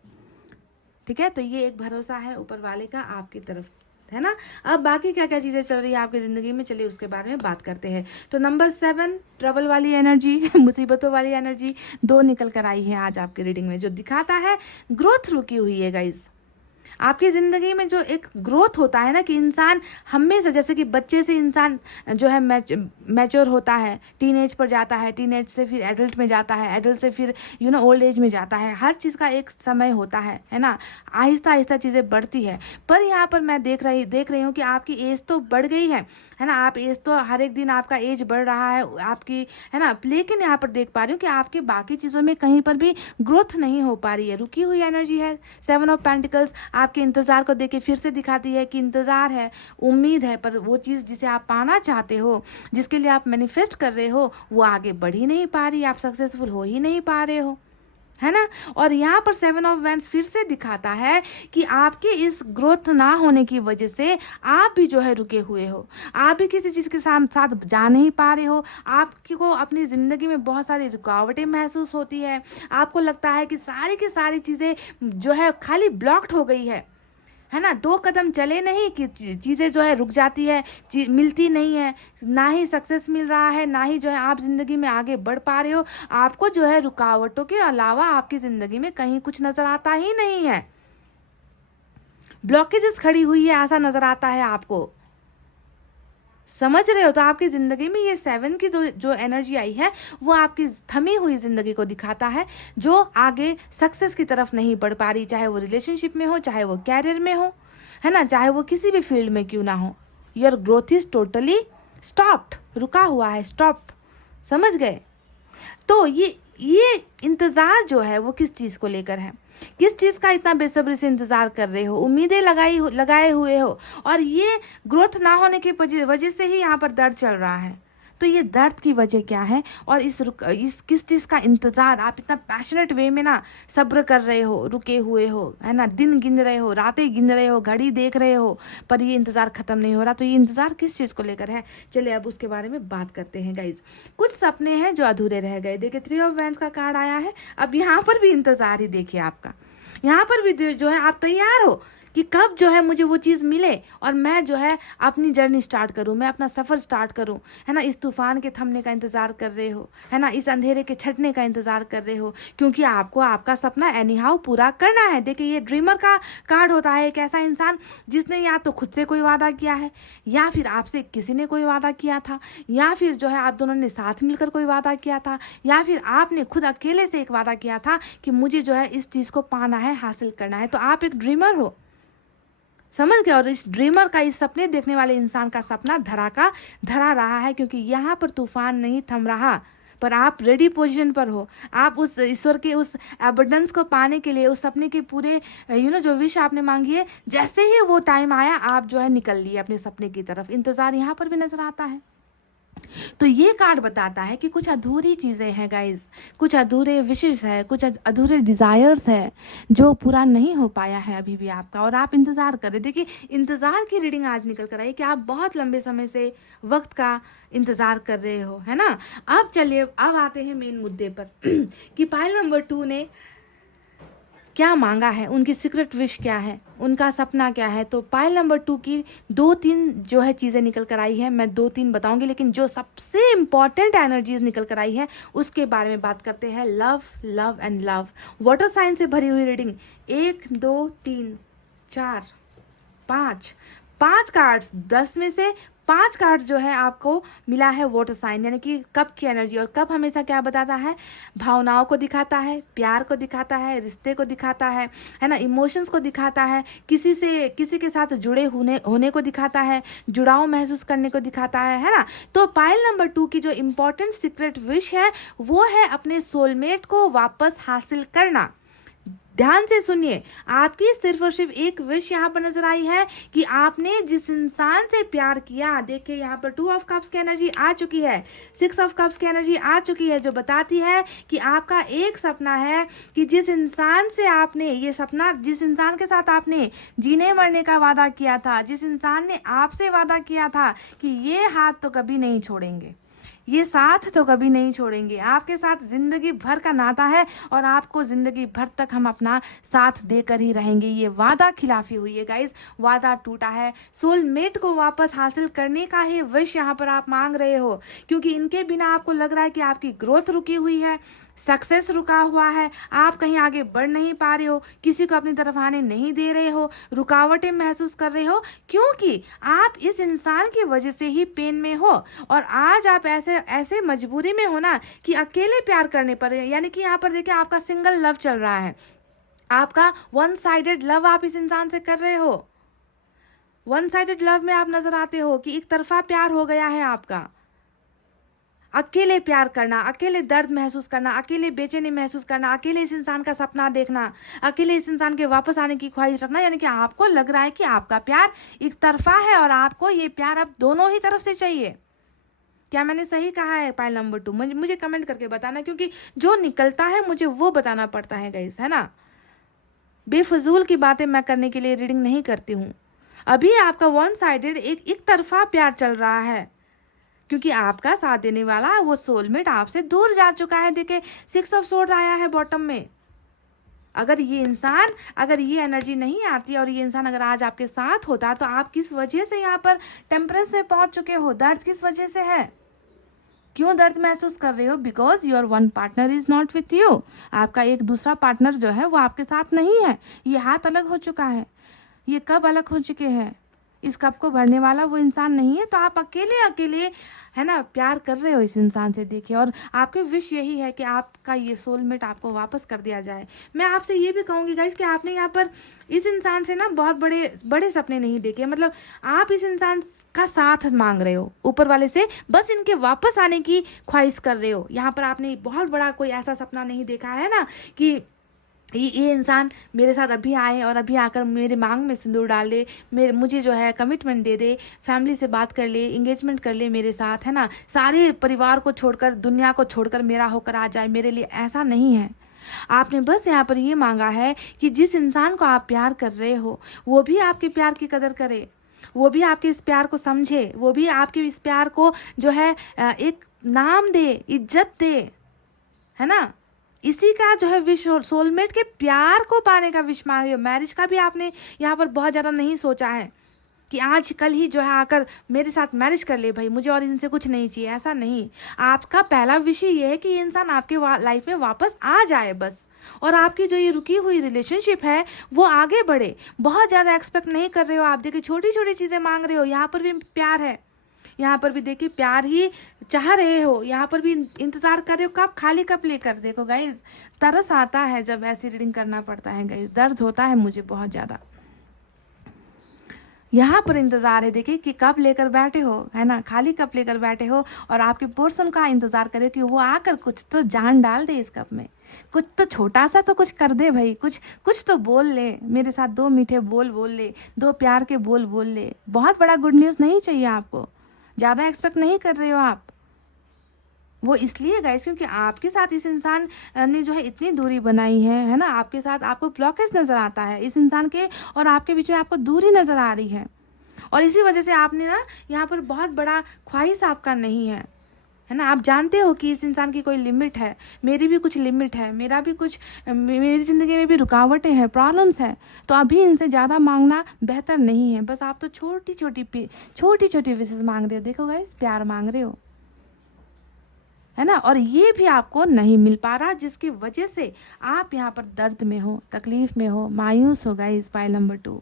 ठीक है, तो ये एक भरोसा है ऊपर वाले का आपकी तरफ, है ना। अब बाकी क्या क्या चीज़ें चल रही है आपकी ज़िंदगी में, चलिए उसके बारे में बात करते हैं। तो नंबर 7 ट्रबल वाली एनर्जी, मुसीबतों वाली एनर्जी 2 निकल कर आई है आज आपकी रीडिंग में, जो दिखाता है ग्रोथ रुकी हुई है गाइज। आपकी ज़िंदगी में जो एक ग्रोथ होता है ना, कि इंसान हमेशा, जैसे कि बच्चे से इंसान जो है मैच्योर होता है, टीनेज पर जाता है, टीनेज से फिर एडल्ट में जाता है, एडल्ट से फिर ओल्ड एज में जाता है। हर चीज़ का एक समय होता है ना, आहिस्ता आहिस्ता चीज़ें बढ़ती है। पर यहाँ पर मैं देख रही हूँ कि आपकी एज तो बढ़ गई है ना, आप एज तो हर एक दिन आपका एज बढ़ रहा है आपकी, है ना, लेकिन यहाँ पर देख पा रही हूँ कि आपके बाकी चीज़ों में कहीं पर भी ग्रोथ नहीं हो पा रही है, रुकी हुई एनर्जी है। 7 ऑफ पेंटिकल्स आपके इंतज़ार को देख के फिर से दिखाती है कि इंतज़ार है, उम्मीद है, पर वो चीज़ जिसे आप पाना चाहते हो, जिसके लिए आप मैनिफेस्ट कर रहे हो, वो आगे बढ़ ही नहीं पा रही, आप सक्सेसफुल हो ही नहीं पा रहे हो, है ना। और यहाँ पर 7 ऑफ वैंड्स फिर से दिखाता है कि आपके इस ग्रोथ ना होने की वजह से आप भी जो है रुके हुए हो, आप भी किसी चीज़ के साथ जा नहीं पा रहे हो, आपको अपनी ज़िंदगी में बहुत सारी रुकावटें महसूस होती है, आपको लगता है कि सारी की सारी चीज़ें जो है खाली ब्लॉक्ड हो गई है ना। 2 कदम चले नहीं कि चीज़ें जो है रुक जाती है, मिलती नहीं है, ना ही सक्सेस मिल रहा है, ना ही जो है आप ज़िंदगी में आगे बढ़ पा रहे हो। आपको जो है रुकावटों के अलावा आपकी ज़िंदगी में कहीं कुछ नज़र आता ही नहीं है, ब्लॉकेजेस खड़ी हुई है ऐसा नज़र आता है आपको, समझ रहे हो। तो आपकी ज़िंदगी में ये 7 की जो एनर्जी आई है वो आपकी थमी हुई ज़िंदगी को दिखाता है, जो आगे सक्सेस की तरफ नहीं बढ़ पा रही, चाहे वो रिलेशनशिप में हो, चाहे वो कैरियर में हो, है ना, चाहे वो किसी भी फील्ड में क्यों ना हो। Your growth is totally stopped, रुका हुआ है, स्टॉप, समझ गए। तो ये इंतज़ार जो है वो किस चीज़ को लेकर है, किस चीज़ का इतना बेसब्री से इंतज़ार कर रहे हो, उम्मीदें लगाए हुए हो, और ये ग्रोथ ना होने की वजह से ही यहाँ पर दर्द चल रहा है। तो ये दर्द की वजह क्या है, और इस किस चीज़ का इंतज़ार आप इतना पैशनेट वे में ना सब्र कर रहे हो, रुके हुए हो, है ना, दिन गिन रहे हो, रातें गिन रहे हो, घड़ी देख रहे हो, पर ये इंतज़ार ख़त्म नहीं हो रहा। तो ये इंतज़ार किस चीज़ को लेकर है, चलिए अब उसके बारे में बात करते हैं गाइज। कुछ सपने हैं जो अधूरे रह गए, देखिए 3 ऑफ वैंड्स का कार्ड आया है। अब यहाँ पर भी इंतज़ार ही देखिए आपका, यहाँ पर भी जो है आप तैयार हो कि कब जो है मुझे वो चीज़ मिले और मैं जो है अपनी जर्नी स्टार्ट करूँ, मैं अपना सफ़र स्टार्ट करूँ, है ना। इस तूफान के थमने का इंतज़ार कर रहे हो, है ना, इस अंधेरे के छटने का इंतज़ार कर रहे हो, क्योंकि आपको आपका सपना एनी हाउ पूरा करना है। देखिए ये ड्रीमर का कार्ड होता है, एक ऐसा इंसान जिसने या तो खुद से कोई वादा किया है, या फिर आपसे किसी ने कोई वादा किया था, या फिर जो है आप दोनों ने साथ मिलकर कोई वादा किया था, या फिर आपने खुद अकेले से एक वादा किया था कि मुझे जो है इस चीज़ को पाना है, हासिल करना है। तो आप एक ड्रीमर हो, समझ गए। और इस ड्रीमर का, इस सपने देखने वाले इंसान का सपना धरा रहा है, क्योंकि यहाँ पर तूफान नहीं थम रहा, पर आप रेडी पोजीशन पर हो। आप उस ईश्वर के उस एबंडेंस को पाने के लिए, उस सपने के पूरे जो विश आपने मांगी है, जैसे ही वो टाइम आया आप जो है निकल लिए अपने सपने की तरफ। इंतज़ार यहाँ पर भी नजर आता है। तो ये कार्ड बताता है कि कुछ अधूरी चीज़ें हैं गाइज, कुछ अधूरे विशेष है, कुछ अधूरे डिज़ायर्स है जो पूरा नहीं हो पाया है अभी भी आपका, और आप इंतज़ार कर रहे। देखिए इंतज़ार की रीडिंग आज निकल कर आई कि आप बहुत लंबे समय से वक्त का इंतज़ार कर रहे हो, है ना। अब चलिए, अब आते हैं मेन मुद्दे पर कि पाइल नंबर 2 ने क्या मांगा है, उनकी सीक्रेट विश क्या है, उनका सपना क्या है। तो पाइल नंबर 2 की 2-3 जो है चीज़ें निकल कर आई है, मैं 2-3 बताऊंगी, लेकिन जो सबसे इम्पॉर्टेंट एनर्जीज निकल कर आई है उसके बारे में बात करते हैं। Love, love and love, water sign से भरी हुई रीडिंग। 1 2 3 4 5 कार्ड्स, 10 में से 5 कार्ड्स जो है आपको मिला है वाटर साइन, यानी कि कप की एनर्जी। और कप हमेशा क्या बताता है, भावनाओं को दिखाता है, प्यार को दिखाता है, रिश्ते को दिखाता है ना, इमोशंस को दिखाता है, किसी के साथ जुड़े होने को दिखाता है, जुड़ाव महसूस करने को दिखाता है ना। तो पाइल नंबर 2 की जो इम्पोर्टेंट सीक्रेट विश है वो है अपने सोलमेट को वापस हासिल करना। ध्यान से सुनिए, आपकी सिर्फ और सिर्फ एक विश यहाँ पर नजर आई है कि आपने जिस इंसान से प्यार किया। देखिए यहाँ पर 2 ऑफ कप्स की एनर्जी आ चुकी है, 6 ऑफ कप्स की एनर्जी आ चुकी है, जो बताती है कि आपका एक सपना है कि जिस इंसान से आपने ये सपना, जिस इंसान के साथ आपने जीने मरने का वादा किया था, जिस इंसान ने आपसे वादा किया था कि ये हाथ तो कभी नहीं छोड़ेंगे, ये साथ तो कभी नहीं छोड़ेंगे, आपके साथ जिंदगी भर का नाता है और आपको जिंदगी भर तक हम अपना साथ देकर ही रहेंगे। ये वादा खिलाफी हुई है गाइस, वादा टूटा है। सोलमेट को वापस हासिल करने का ही विश यहाँ पर आप मांग रहे हो, क्योंकि इनके बिना आपको लग रहा है कि आपकी ग्रोथ रुकी हुई है, सक्सेस रुका हुआ है, आप कहीं आगे बढ़ नहीं पा रहे हो, किसी को अपनी तरफ आने नहीं दे रहे हो, रुकावटें महसूस कर रहे हो, क्योंकि आप इस इंसान की वजह से ही पेन में हो। और आज आप ऐसे ऐसे मजबूरी में हो ना कि अकेले प्यार करने पर, यानी कि यहाँ पर देखिए आपका सिंगल लव चल रहा है, आपका वन साइडेड लव आप इस इंसान से कर रहे हो। वन साइडेड लव में आप नजर आते हो कि एक तरफा प्यार हो गया है आपका। अकेले प्यार करना, अकेले दर्द महसूस करना, अकेले बेचैनी महसूस करना, अकेले इस इंसान का सपना देखना, अकेले इस इंसान के वापस आने की ख्वाहिश रखना, यानी कि आपको लग रहा है कि आपका प्यार एक तरफा है और आपको ये प्यार अब दोनों ही तरफ से चाहिए। क्या मैंने सही कहा है? पाइल नंबर 2 मुझे कमेंट करके बताना, क्योंकि जो निकलता है मुझे वो बताना पड़ता है गाइस, है ना। बेफजूल की बातें मैं करने के लिए रीडिंग नहीं करती हूँ। अभी आपका वन साइडेड एक तरफा प्यार चल रहा है, क्योंकि आपका साथ देने वाला वो सोलमेट आपसे दूर जा चुका है। देखिए 6 ऑफ सोर्ड्स आया है बॉटम में। अगर ये एनर्जी नहीं आती और ये इंसान अगर आज आपके साथ होता, तो आप किस वजह से यहाँ पर टेम्परेंस में पहुंच चुके हो? दर्द किस वजह से है? क्यों दर्द महसूस कर रहे हो? Because your one partner is not with you. आपका एक दूसरा पार्टनर जो है वो आपके साथ नहीं है। ये हाथ अलग हो चुका है। ये कब अलग हो चुके हैं? इस कप को भरने वाला वो इंसान नहीं है, तो आप अकेले है ना प्यार कर रहे हो इस इंसान से। देखिए, और आपके विश यही है कि आपका ये सोलमेट आपको वापस कर दिया जाए। मैं आपसे ये भी कहूँगी गाइस कि आपने यहाँ पर इस इंसान से ना बहुत बड़े बड़े सपने नहीं देखे। मतलब आप इस इंसान का साथ मांग रहे हो ऊपर वाले से, बस इनके वापस आने की ख्वाहिश कर रहे हो। यहाँ पर आपने बहुत बड़ा कोई ऐसा सपना नहीं देखा है ना कि ये इंसान मेरे साथ अभी आए और अभी आकर मेरे मांग में सिंदूर डाल दे, मुझे जो है कमिटमेंट दे दे, फैमिली से बात कर ले, इंगेजमेंट कर ले मेरे साथ, है ना, सारे परिवार को छोड़कर, दुनिया को छोड़कर मेरा होकर आ जाए मेरे लिए। ऐसा नहीं है। आपने बस यहाँ पर ये मांगा है कि जिस इंसान को आप प्यार कर रहे हो वो भी आपके प्यार की कदर करे, वो भी आपके इस प्यार को समझे, वो भी आपके इस प्यार को जो है एक नाम दे, इज्जत दे, है ना। इसी का जो है विश, सोलमेट के प्यार को पाने का विश मांग रहे हो। मैरिज का भी आपने यहाँ पर बहुत ज़्यादा नहीं सोचा है कि आज कल ही जो है आकर मेरे साथ मैरिज कर ले भाई, मुझे और इनसे कुछ नहीं चाहिए। ऐसा नहीं। आपका पहला विश ये है कि ये इंसान आपके लाइफ में वापस आ जाए बस, और आपकी जो ये रुकी हुई रिलेशनशिप है वो आगे बढ़े। बहुत ज़्यादा एक्सपेक्ट नहीं कर रहे हो आप। देखिए छोटी छोटी चीज़ें मांग रहे हो। यहाँ पर भी प्यार है, यहाँ पर भी देखिए प्यार ही चाह रहे हो, यहाँ पर भी इंतजार कर रहे हो कब खाली कप लेकर। देखो गाइज, तरस आता है जब ऐसी रीडिंग करना पड़ता है गाइज, दर्द होता है मुझे बहुत ज़्यादा। यहाँ पर इंतजार है देखिए कि कप लेकर बैठे हो, है ना, खाली कप लेकर बैठे हो, और आपके पर्सन का इंतजार करे कि वो आकर कुछ तो जान डाल दे इस कप में, कुछ तो छोटा सा तो कुछ कर दे भाई, कुछ तो बोल ले मेरे साथ, 2 मीठे बोल ले, 2 प्यार के बोल ले। बहुत बड़ा गुड न्यूज़ नहीं चाहिए आपको, ज़्यादा एक्सपेक्ट नहीं कर रहे हो आप। वो इसलिए गाइस क्योंकि आपके साथ इस इंसान ने जो है इतनी दूरी बनाई है ना, आपके साथ आपको ब्लॉकेज नज़र आता है इस इंसान के, और आपके बीच में आपको दूरी नज़र आ रही है। और इसी वजह से आपने ना यहाँ पर बहुत बड़ा ख्वाहिश आपका नहीं है ना। आप जानते हो कि इस इंसान की कोई लिमिट है, मेरी भी कुछ लिमिट है, मेरा भी कुछ, मेरी ज़िंदगी में भी रुकावटें हैं, प्रॉब्लम्स हैं। तो अभी इनसे ज़्यादा मांगना बेहतर नहीं है। बस आप तो छोटी छोटी विशेष मांग रहे हो। देखो गाइस, प्यार मांग रहे हो, है ना, और ये भी आपको नहीं मिल पा रहा, जिसकी वजह से आप यहाँ पर दर्द में हो, तकलीफ में हो, मायूस हो गाइस। Pile number 2।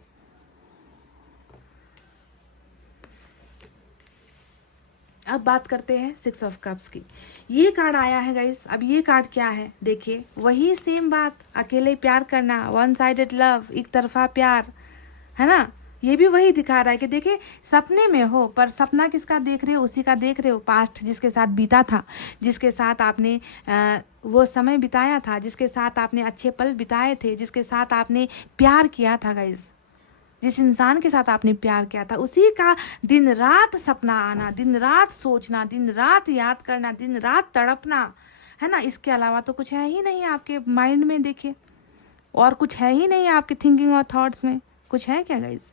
अब बात करते हैं 6 ऑफ कप्स की। ये कार्ड आया है गाइस। अब ये कार्ड क्या है? देखिए वही सेम बात, अकेले प्यार करना, वन साइडेड लव, एक तरफा प्यार, है ना। ये भी वही दिखा रहा है कि देखिए सपने में हो, पर सपना किसका देख रहे हो? उसी का देख रहे हो, पास्ट जिसके साथ बीता था, जिसके साथ आपने वो समय बिताया था, जिसके साथ आपने अच्छे पल बिताए थे, जिसके साथ आपने प्यार किया था गाइस, जिस इंसान के साथ आपने प्यार किया था, उसी का दिन रात सपना आना, दिन रात सोचना, दिन रात याद करना, दिन रात तड़पना, है ना। इसके अलावा तो कुछ है ही नहीं आपके माइंड में। देखिए और कुछ है ही नहीं आपके थिंकिंग और थॉट्स में। कुछ है क्या गाइस?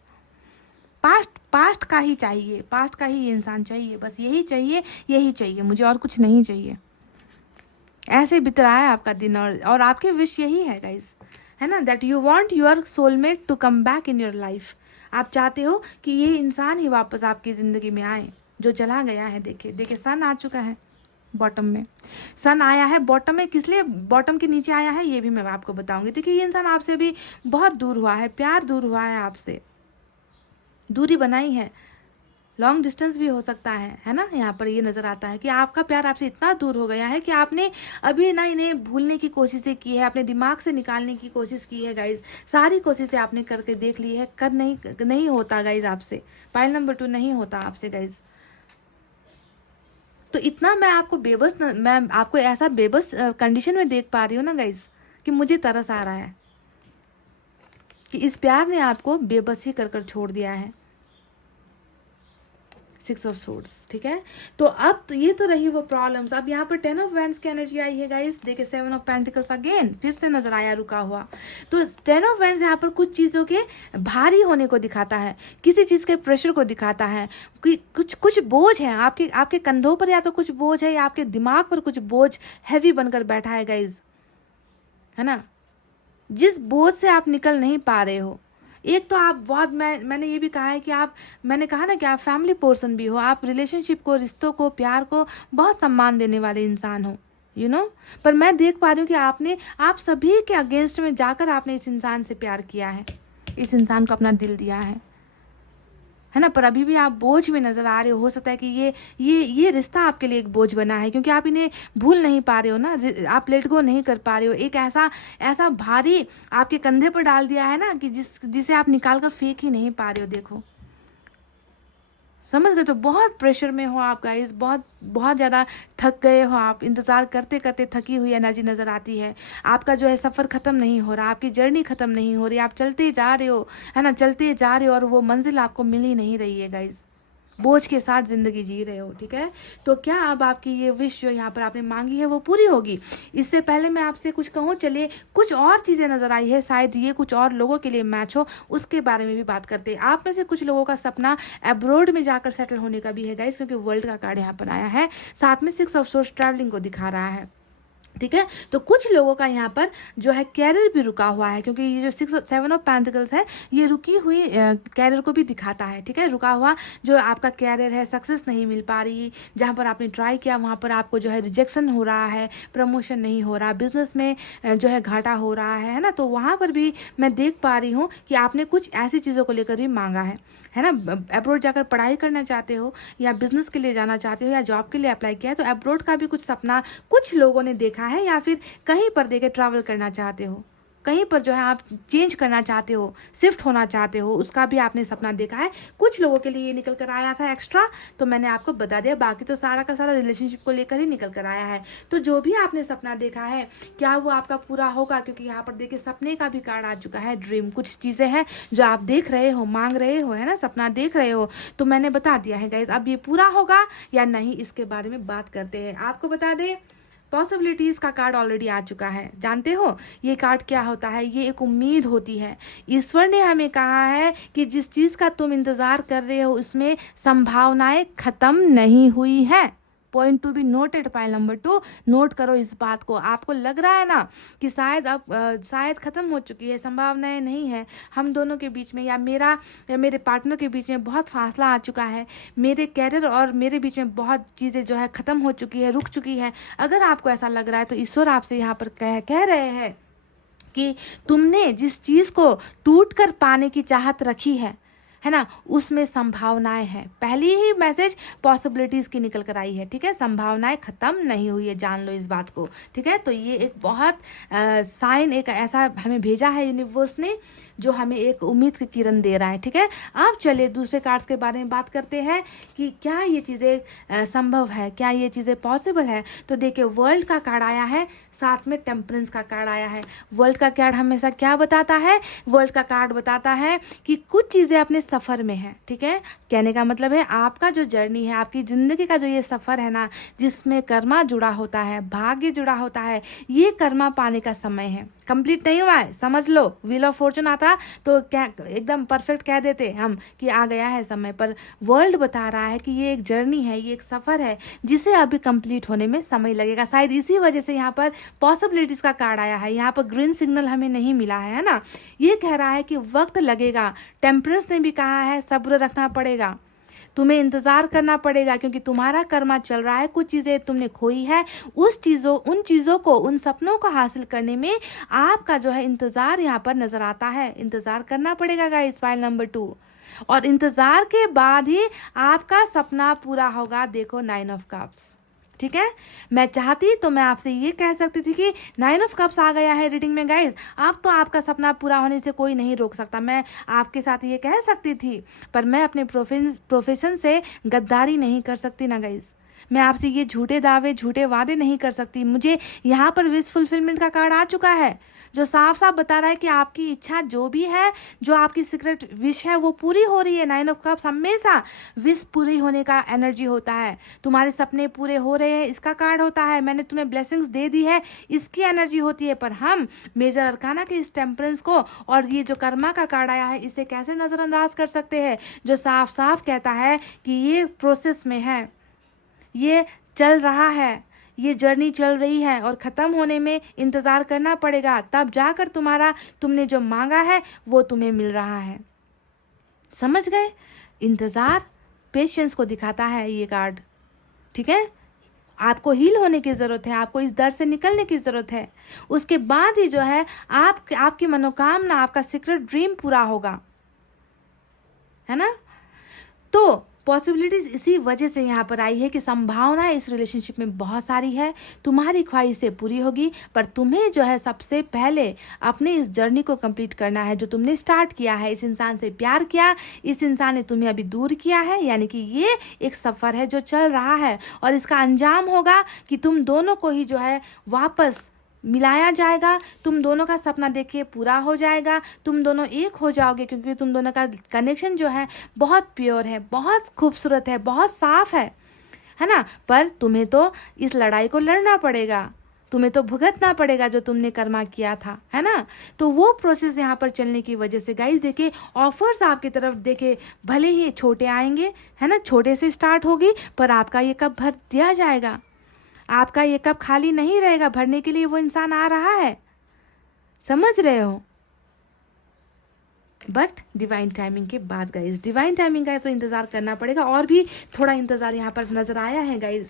पास्ट का ही चाहिए, पास्ट का ही इंसान चाहिए, बस यही चाहिए मुझे, और कुछ नहीं चाहिए। ऐसे बीत रहा है आपका दिन, और आपके विश यही है गाइस, है ना, that you want your soulmate to come back in your life. आप चाहते हो कि ये इंसान ही वापस आपकी ज़िंदगी में आए जो चला गया है। देखिए सन आ चुका है, बॉटम में। सन आया है बॉटम में, किस लिए बॉटम के नीचे आया है ये भी मैं आपको बताऊंगी। देखिए ये इंसान आपसे भी बहुत दूर हुआ है, प्यार दूर हुआ है आपसे, दूरी बनाई है, लॉन्ग डिस्टेंस भी हो सकता है ना। यहाँ पर ये नज़र आता है कि आपका प्यार आपसे इतना दूर हो गया है कि आपने अभी ना इन्हें भूलने की कोशिशें की है, अपने दिमाग से निकालने की कोशिश की है गाइज, सारी कोशिशें आपने करके देख ली है, कर नहीं होता गाइज आपसे। पाइल नंबर 2 नहीं होता आपसे गाइज। तो इतना मैं आपको मैं आपको ऐसा बेबस कंडीशन में देख पा रही हूँ ना गाइज, कि मुझे तरस आ रहा है कि इस प्यार ने आपको बेबस ही कर छोड़ दिया है। 6 ऑफ सोर्ड्स, ठीक है। तो अब तो ये तो रही वो प्रॉब्लम्स। अब यहाँ पर 10 ऑफ वैंड्स की एनर्जी आई है गाइस। देखिए 7 ऑफ पेंटिकल्स अगेन फिर से नजर आया रुका हुआ। तो 10 ऑफ वैंड्स यहाँ पर कुछ चीज़ों के भारी होने को दिखाता है, किसी चीज़ के प्रेशर को दिखाता है कि कुछ बोझ है आपके कंधों पर, या तो कुछ बोझ है या आपके दिमाग पर कुछ बोझ हैवी बनकर बैठा है गाइज, है ना। जिस बोझ से आप निकल नहीं पा रहे हो, एक तो आप बहुत मैंने ये भी कहा है कि मैंने कहा ना कि आप फैमिली पर्सन भी हो, आप रिलेशनशिप को, रिश्तों को, प्यार को बहुत सम्मान देने वाले इंसान हो, पर मैं देख पा रही हूँ कि आप सभी के अगेंस्ट में जाकर आपने इस इंसान से प्यार किया है, इस इंसान को अपना दिल दिया है ना। पर अभी भी आप बोझ में नजर आ रहे हो सकता है कि ये रिश्ता आपके लिए एक बोझ बना है, क्योंकि आप इन्हें भूल नहीं पा रहे हो ना, आप लेट गो नहीं कर पा रहे हो। एक ऐसा भारी आपके कंधे पर डाल दिया है ना कि जिसे आप निकाल कर फेंक ही नहीं पा रहे हो। देखो, समझ गए। तो बहुत प्रेशर में हो आप गाइस, बहुत ज़्यादा थक गए हो आप, इंतज़ार करते करते थकी हुई एनर्जी नज़र आती है। आपका जो है सफ़र ख़त्म नहीं हो रहा, आपकी जर्नी ख़त्म नहीं हो रही, आप चलते जा रहे हो, है ना, चलते जा रहे हो और वो मंजिल आपको मिल ही नहीं रही है गाइस। बोझ के साथ ज़िंदगी जी रहे हो, ठीक है। तो क्या अब आपकी ये विश जो यहाँ पर आपने मांगी है वो पूरी होगी? इससे पहले मैं आपसे कुछ कहूँ, चलिए कुछ और चीज़ें नज़र आई है, शायद ये कुछ और लोगों के लिए मैच हो, उसके बारे में भी बात करते हैं। आप में से कुछ लोगों का सपना अब्रॉड में जाकर सेटल होने का भी है गाइस, क्योंकि वर्ल्ड का कार्ड यहाँ पर आया है, साथ में 6 ऑफ सोर्स ट्रैवलिंग को दिखा रहा है, ठीक है। तो कुछ लोगों का यहाँ पर जो है कैरियर भी रुका हुआ है, क्योंकि ये जो 7 ऑफ पेंटिकल्स है ये रुकी हुई कैरियर को भी दिखाता है, ठीक है। रुका हुआ जो आपका कैरियर है, सक्सेस नहीं मिल पा रही, जहाँ पर आपने ट्राई किया वहाँ पर आपको जो है रिजेक्शन हो रहा है, प्रमोशन नहीं हो रहा, बिजनेस में जो है घाटा हो रहा है ना। तो वहाँ पर भी मैं देख पा रही हूँ कि आपने कुछ ऐसी चीज़ों को लेकर भी मांगा है ना। अब्रॉड जाकर पढ़ाई करना चाहते हो, या बिजनेस के लिए जाना चाहते हो, या जॉब के लिए अप्लाई किया है, तो अब्रॉड का भी कुछ सपना कुछ लोगों ने देखा है, या फिर कहीं पर देखे ट्रैवल करना चाहते हो, कहीं पर जो है आप चेंज करना चाहते हो, शिफ्ट होना चाहते हो, उसका भी आपने सपना देखा है। कुछ लोगों के लिए ये निकल कर आया था एक्स्ट्रा, तो मैंने आपको बता दिया। बाकी तो सारा का सारा रिलेशनशिप को लेकर ही निकल कर आया है। तो जो भी आपने सपना देखा है, क्या वो आपका पूरा होगा? क्योंकि यहाँ पर देखिए सपने का भी कार्ड आ चुका है, ड्रीम। कुछ चीज़ें हैं जो आप देख रहे हो, मांग रहे हो, है ना, सपना देख रहे हो, तो मैंने बता दिया है गाइज। अब ये पूरा होगा या नहीं, इसके बारे में बात करते हैं। आपको बता दें, पॉसिबिलिटीज़ का कार्ड ऑलरेडी आ चुका है। जानते हो ये कार्ड क्या होता है? ये एक उम्मीद होती है। ईश्वर ने हमें कहा है कि जिस चीज़ का तुम इंतज़ार कर रहे हो उसमें संभावनाएं ख़त्म नहीं हुई है। Point to be noted. Pile number 2, note करो इस बात को। आपको लग रहा है ना कि शायद ख़त्म हो चुकी है, संभावनाएं नहीं है हम दोनों के बीच में, या मेरे पार्टनर के बीच में बहुत फासला आ चुका है, मेरे कैरियर और मेरे बीच में बहुत चीज़ें जो है ख़त्म हो चुकी है, रुक चुकी है। अगर आपको ऐसा लग रहा है तो ईश्वर आपसे यहाँ पर कह रहे हैं कि तुमने जिस चीज़ को टूट कर पाने की चाहत रखी है ना, उसमें संभावनाएं हैं। पहली ही मैसेज पॉसिबिलिटीज़ की निकल कर आई है, ठीक है। संभावनाएं ख़त्म नहीं हुई है, जान लो इस बात को, ठीक है। तो ये एक बहुत साइन, एक ऐसा हमें भेजा है यूनिवर्स ने, जो हमें एक उम्मीद की किरण दे रहा है, ठीक है। अब चलिए दूसरे कार्ड्स के बारे में बात करते हैं कि क्या ये चीज़ें संभव है, क्या ये चीज़ें पॉसिबल है। तो देखिए वर्ल्ड का कार्ड आया है, साथ में टेम्परेंस का कार्ड आया है। वर्ल्ड का कार्ड हमेशा क्या बताता है? वर्ल्ड का कार्ड बताता है कि कुछ चीज़ें अपने सफ़र में है, ठीक है। कहने का मतलब है आपका जो जर्नी है, आपकी ज़िंदगी का जो ये सफ़र है ना, जिसमें कर्मा जुड़ा होता है, भाग्य जुड़ा होता है, ये कर्मा पाने का समय है। कंप्लीट नहीं हुआ है, समझ लो। व्हील ऑफ फॉर्चून आता तो क्या एकदम परफेक्ट कह देते हम कि आ गया है समय, पर वर्ल्ड बता रहा है कि ये एक जर्नी है, ये एक सफ़र है, जिसे अभी कंप्लीट होने में समय लगेगा। शायद इसी वजह से यहाँ पर पॉसिबिलिटीज़ का कार्ड आया है। यहाँ पर ग्रीन सिग्नल हमें नहीं मिला है ना। ये कह रहा है कि वक्त लगेगा। टेम्परेंस ने भी कहा है सब्र रखना पड़ेगा। तुम्हें इंतज़ार करना पड़ेगा, क्योंकि तुम्हारा कर्मा चल रहा है, कुछ चीज़ें तुमने खोई है, उन चीज़ों को, उन सपनों को हासिल करने में आपका जो है इंतज़ार यहाँ पर नज़र आता है। इंतज़ार करना पड़ेगा गाइस, फाइल नंबर 2। और इंतज़ार के बाद ही आपका सपना पूरा होगा। देखो 9 ऑफ कप्स, ठीक है। मैं चाहती तो मैं आपसे ये कह सकती थी कि 9 ऑफ कप्स आ गया है रीडिंग में गाइज, अब तो आपका सपना पूरा होने से कोई नहीं रोक सकता। मैं आपके साथ ये कह सकती थी, पर मैं अपने प्रोफेशन से गद्दारी नहीं कर सकती ना गाइज। मैं आपसे ये झूठे दावे, झूठे वादे नहीं कर सकती। मुझे यहाँ पर विश फुलफिलमेंट का कार्ड आ चुका है, जो साफ साफ बता रहा है कि आपकी इच्छा जो भी है, जो आपकी सीक्रेट विश है, वो पूरी हो रही है। 9 ऑफ कप्स हमेशा विश पूरी होने का एनर्जी होता है। तुम्हारे सपने पूरे हो रहे हैं, इसका कार्ड होता है। मैंने तुम्हें ब्लेसिंग्स दे दी है, इसकी एनर्जी होती है। पर हम मेजर अरकाना के इस टेम्परेंस को और ये जो कर्मा का कार्ड आया है, इसे कैसे नज़रअंदाज कर सकते हैं, जो साफ साफ कहता है कि ये प्रोसेस में है, ये चल रहा है, ये जर्नी चल रही है और ख़त्म होने में इंतज़ार करना पड़ेगा, तब जाकर तुमने जो मांगा है वो तुम्हें मिल रहा है। समझ गए? इंतज़ार पेशेंस को दिखाता है ये कार्ड, ठीक है। आपको हील होने की ज़रूरत है, आपको इस दर से निकलने की ज़रूरत है। उसके बाद ही जो है आपकी मनोकामना, आपका सीक्रेट ड्रीम पूरा होगा, है ना। तो पॉसिबिलिटीज़ इसी वजह से यहाँ पर आई है कि संभावना इस रिलेशनशिप में बहुत सारी है। तुम्हारी ख्वाहिशें पूरी होगी, पर तुम्हें जो है सबसे पहले अपने इस जर्नी को कंप्लीट करना है, जो तुमने स्टार्ट किया है। इस इंसान से प्यार किया, इस इंसान ने तुम्हें अभी दूर किया है, यानी कि ये एक सफ़र है जो चल रहा है, और इसका अंजाम होगा कि तुम दोनों को ही जो है वापस मिलाया जाएगा। तुम दोनों का सपना देखिए पूरा हो जाएगा, तुम दोनों एक हो जाओगे, क्योंकि तुम दोनों का कनेक्शन जो है बहुत प्योर है, बहुत खूबसूरत है, बहुत साफ है ना। पर तुम्हें तो इस लड़ाई को लड़ना पड़ेगा, तुम्हें तो भुगतना पड़ेगा जो तुमने कर्मा किया था, है ना। तो वो प्रोसेस यहाँ पर चलने की वजह से गाइस देखिए, ऑफर्स आपकी तरफ देखिए भले ही छोटे आएंगे, है ना, छोटे से स्टार्ट होगी, पर आपका ये कब भर दिया जाएगा, आपका ये कप खाली नहीं रहेगा। भरने के लिए वो इंसान आ रहा है, समझ रहे हो। बट डिवाइन टाइमिंग के बाद गाइज, डिवाइन टाइमिंग का तो इंतज़ार करना पड़ेगा, और भी थोड़ा इंतज़ार यहाँ पर नज़र आया है गाइज।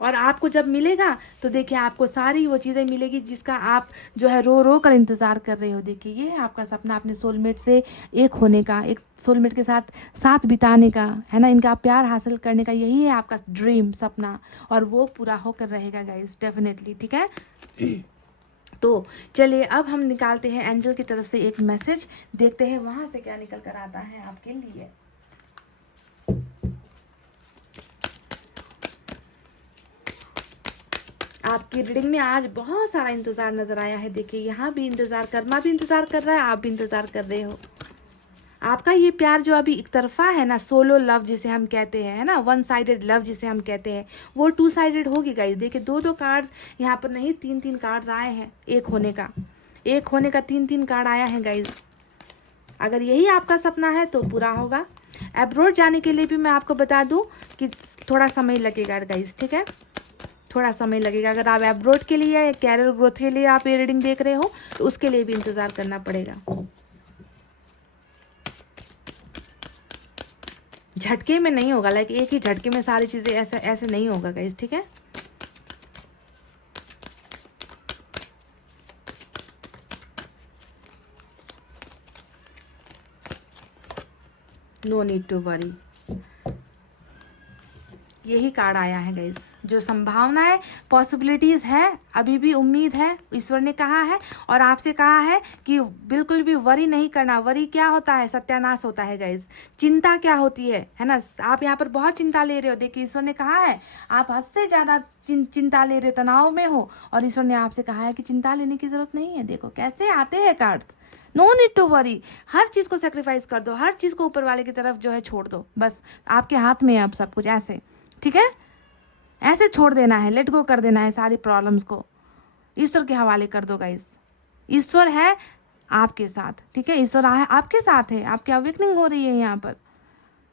और आपको जब मिलेगा तो देखिए आपको सारी वो चीज़ें मिलेगी जिसका आप जो है रो रो कर इंतज़ार कर रहे हो। देखिए ये है आपका सपना, अपने सोलमेट से एक होने का, एक सोलमेट के साथ बिताने का, है ना, इनका प्यार हासिल करने का, यही है आपका ड्रीम, सपना, और वो पूरा होकर रहेगा गाइज डेफिनेटली, ठीक है। तो चलिए अब हम निकालते हैं एंजल की तरफ से एक मैसेज, देखते हैं वहाँ से क्या निकल कर आता है आपके लिए। आपकी रीडिंग में आज बहुत सारा इंतज़ार नज़र आया है। देखिए यहाँ भी इंतज़ार, कर्मा भी इंतज़ार कर रहा है, आप भी इंतज़ार कर रहे हो। आपका ये प्यार जो अभी एक तरफा है ना, सोलो लव जिसे हम कहते हैं, है ना, वन साइडेड लव जिसे हम कहते हैं, वो 2 साइडेड होगी गाइस। देखिए 2 कार्ड्स यहाँ पर नहीं, 3 कार्ड्स आए हैं एक होने का 3 कार्ड आया है गाइस। अगर यही आपका सपना है तो पूरा होगा। अब्रॉड जाने के लिए भी मैं आपको बता दूं कि थोड़ा समय लगेगा गाइस, ठीक है, थोड़ा समय लगेगा। अगर आप अब्रॉड के लिए या कैरियर ग्रोथ के लिए आप ये रीडिंग देख रहे हो तो उसके लिए भी इंतज़ार करना पड़ेगा। झटके में नहीं होगा, लाइक एक ही झटके में सारी चीज़ें ऐसे नहीं होगा गाइस, ठीक है। नो नीड टू वरी, यही कार्ड आया है गाइस। जो संभावना है, पॉसिबिलिटीज़ है, अभी भी उम्मीद है, ईश्वर ने कहा है और आपसे कहा है कि बिल्कुल भी वरी नहीं करना। वरी क्या होता है? सत्यानाश होता है गाइस। चिंता क्या होती है ना। आप यहाँ पर बहुत चिंता ले रहे हो। देखिए ईश्वर ने कहा है आप हद से ज़्यादा चिंता ले रहे हो, तनाव में हो, और ईश्वर ने आपसे कहा है कि चिंता लेने की ज़रूरत नहीं है। देखो कैसे आते हैं cards. No need to worry, हर चीज़ को सेक्रीफाइस कर दो, हर चीज़ को ऊपर वाले की तरफ जो है छोड़ दो। बस आपके हाथ में है अब सब कुछ, ऐसे, ठीक है, ऐसे छोड़ देना है, लेट गो कर देना है सारी प्रॉब्लम्स को, ईश्वर के हवाले कर दो गाइस। ईश्वर है आपके साथ, ठीक है, ईश्वर आपके साथ है, आपकी अवेकनिंग हो रही है यहाँ पर,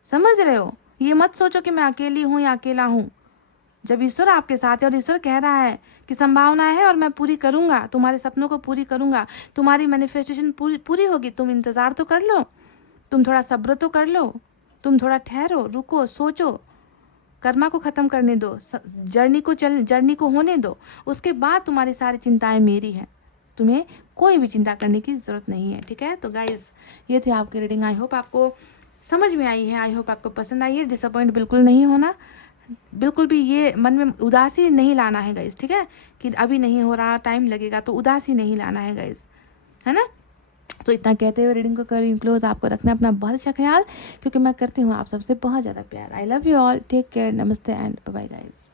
समझ रहे हो। ये मत सोचो कि मैं अकेली हूँ या अकेला हूँ। जब ईश्वर आपके साथ है और ईश्वर कह रहा है कि संभावनाएं है और मैं पूरी करूँगा, तुम्हारे सपनों को पूरी करूँगा, तुम्हारी मैनिफेस्टेशन पूरी होगी, तुम इंतज़ार तो कर लो, तुम थोड़ा सब्र तो कर लो, तुम थोड़ा ठहरो, रुको, सोचो, कर्मा को ख़त्म करने दो, जर्नी को होने दो, उसके बाद तुम्हारी सारी चिंताएं मेरी हैं, तुम्हें कोई भी चिंता करने की ज़रूरत नहीं है, ठीक है। तो गाइस ये थी आपकी रीडिंग, आई होप आपको समझ में आई है, आई होप आपको पसंद आई है। डिसअपॉइंट बिल्कुल नहीं होना, बिल्कुल भी ये मन में उदासी नहीं लाना है गाइस, ठीक है, कि अभी नहीं हो रहा, टाइम लगेगा, तो उदासी नहीं लाना है गाइस, है ना। तो इतना कहते हुए रीडिंग को करी क्लोज। आपको रखना अपना बहुत अच्छा ख्याल, क्योंकि मैं करती हूँ आप सबसे बहुत ज़्यादा प्यार। I love you all, take care, नमस्ते एंड बाय बाय गाइस।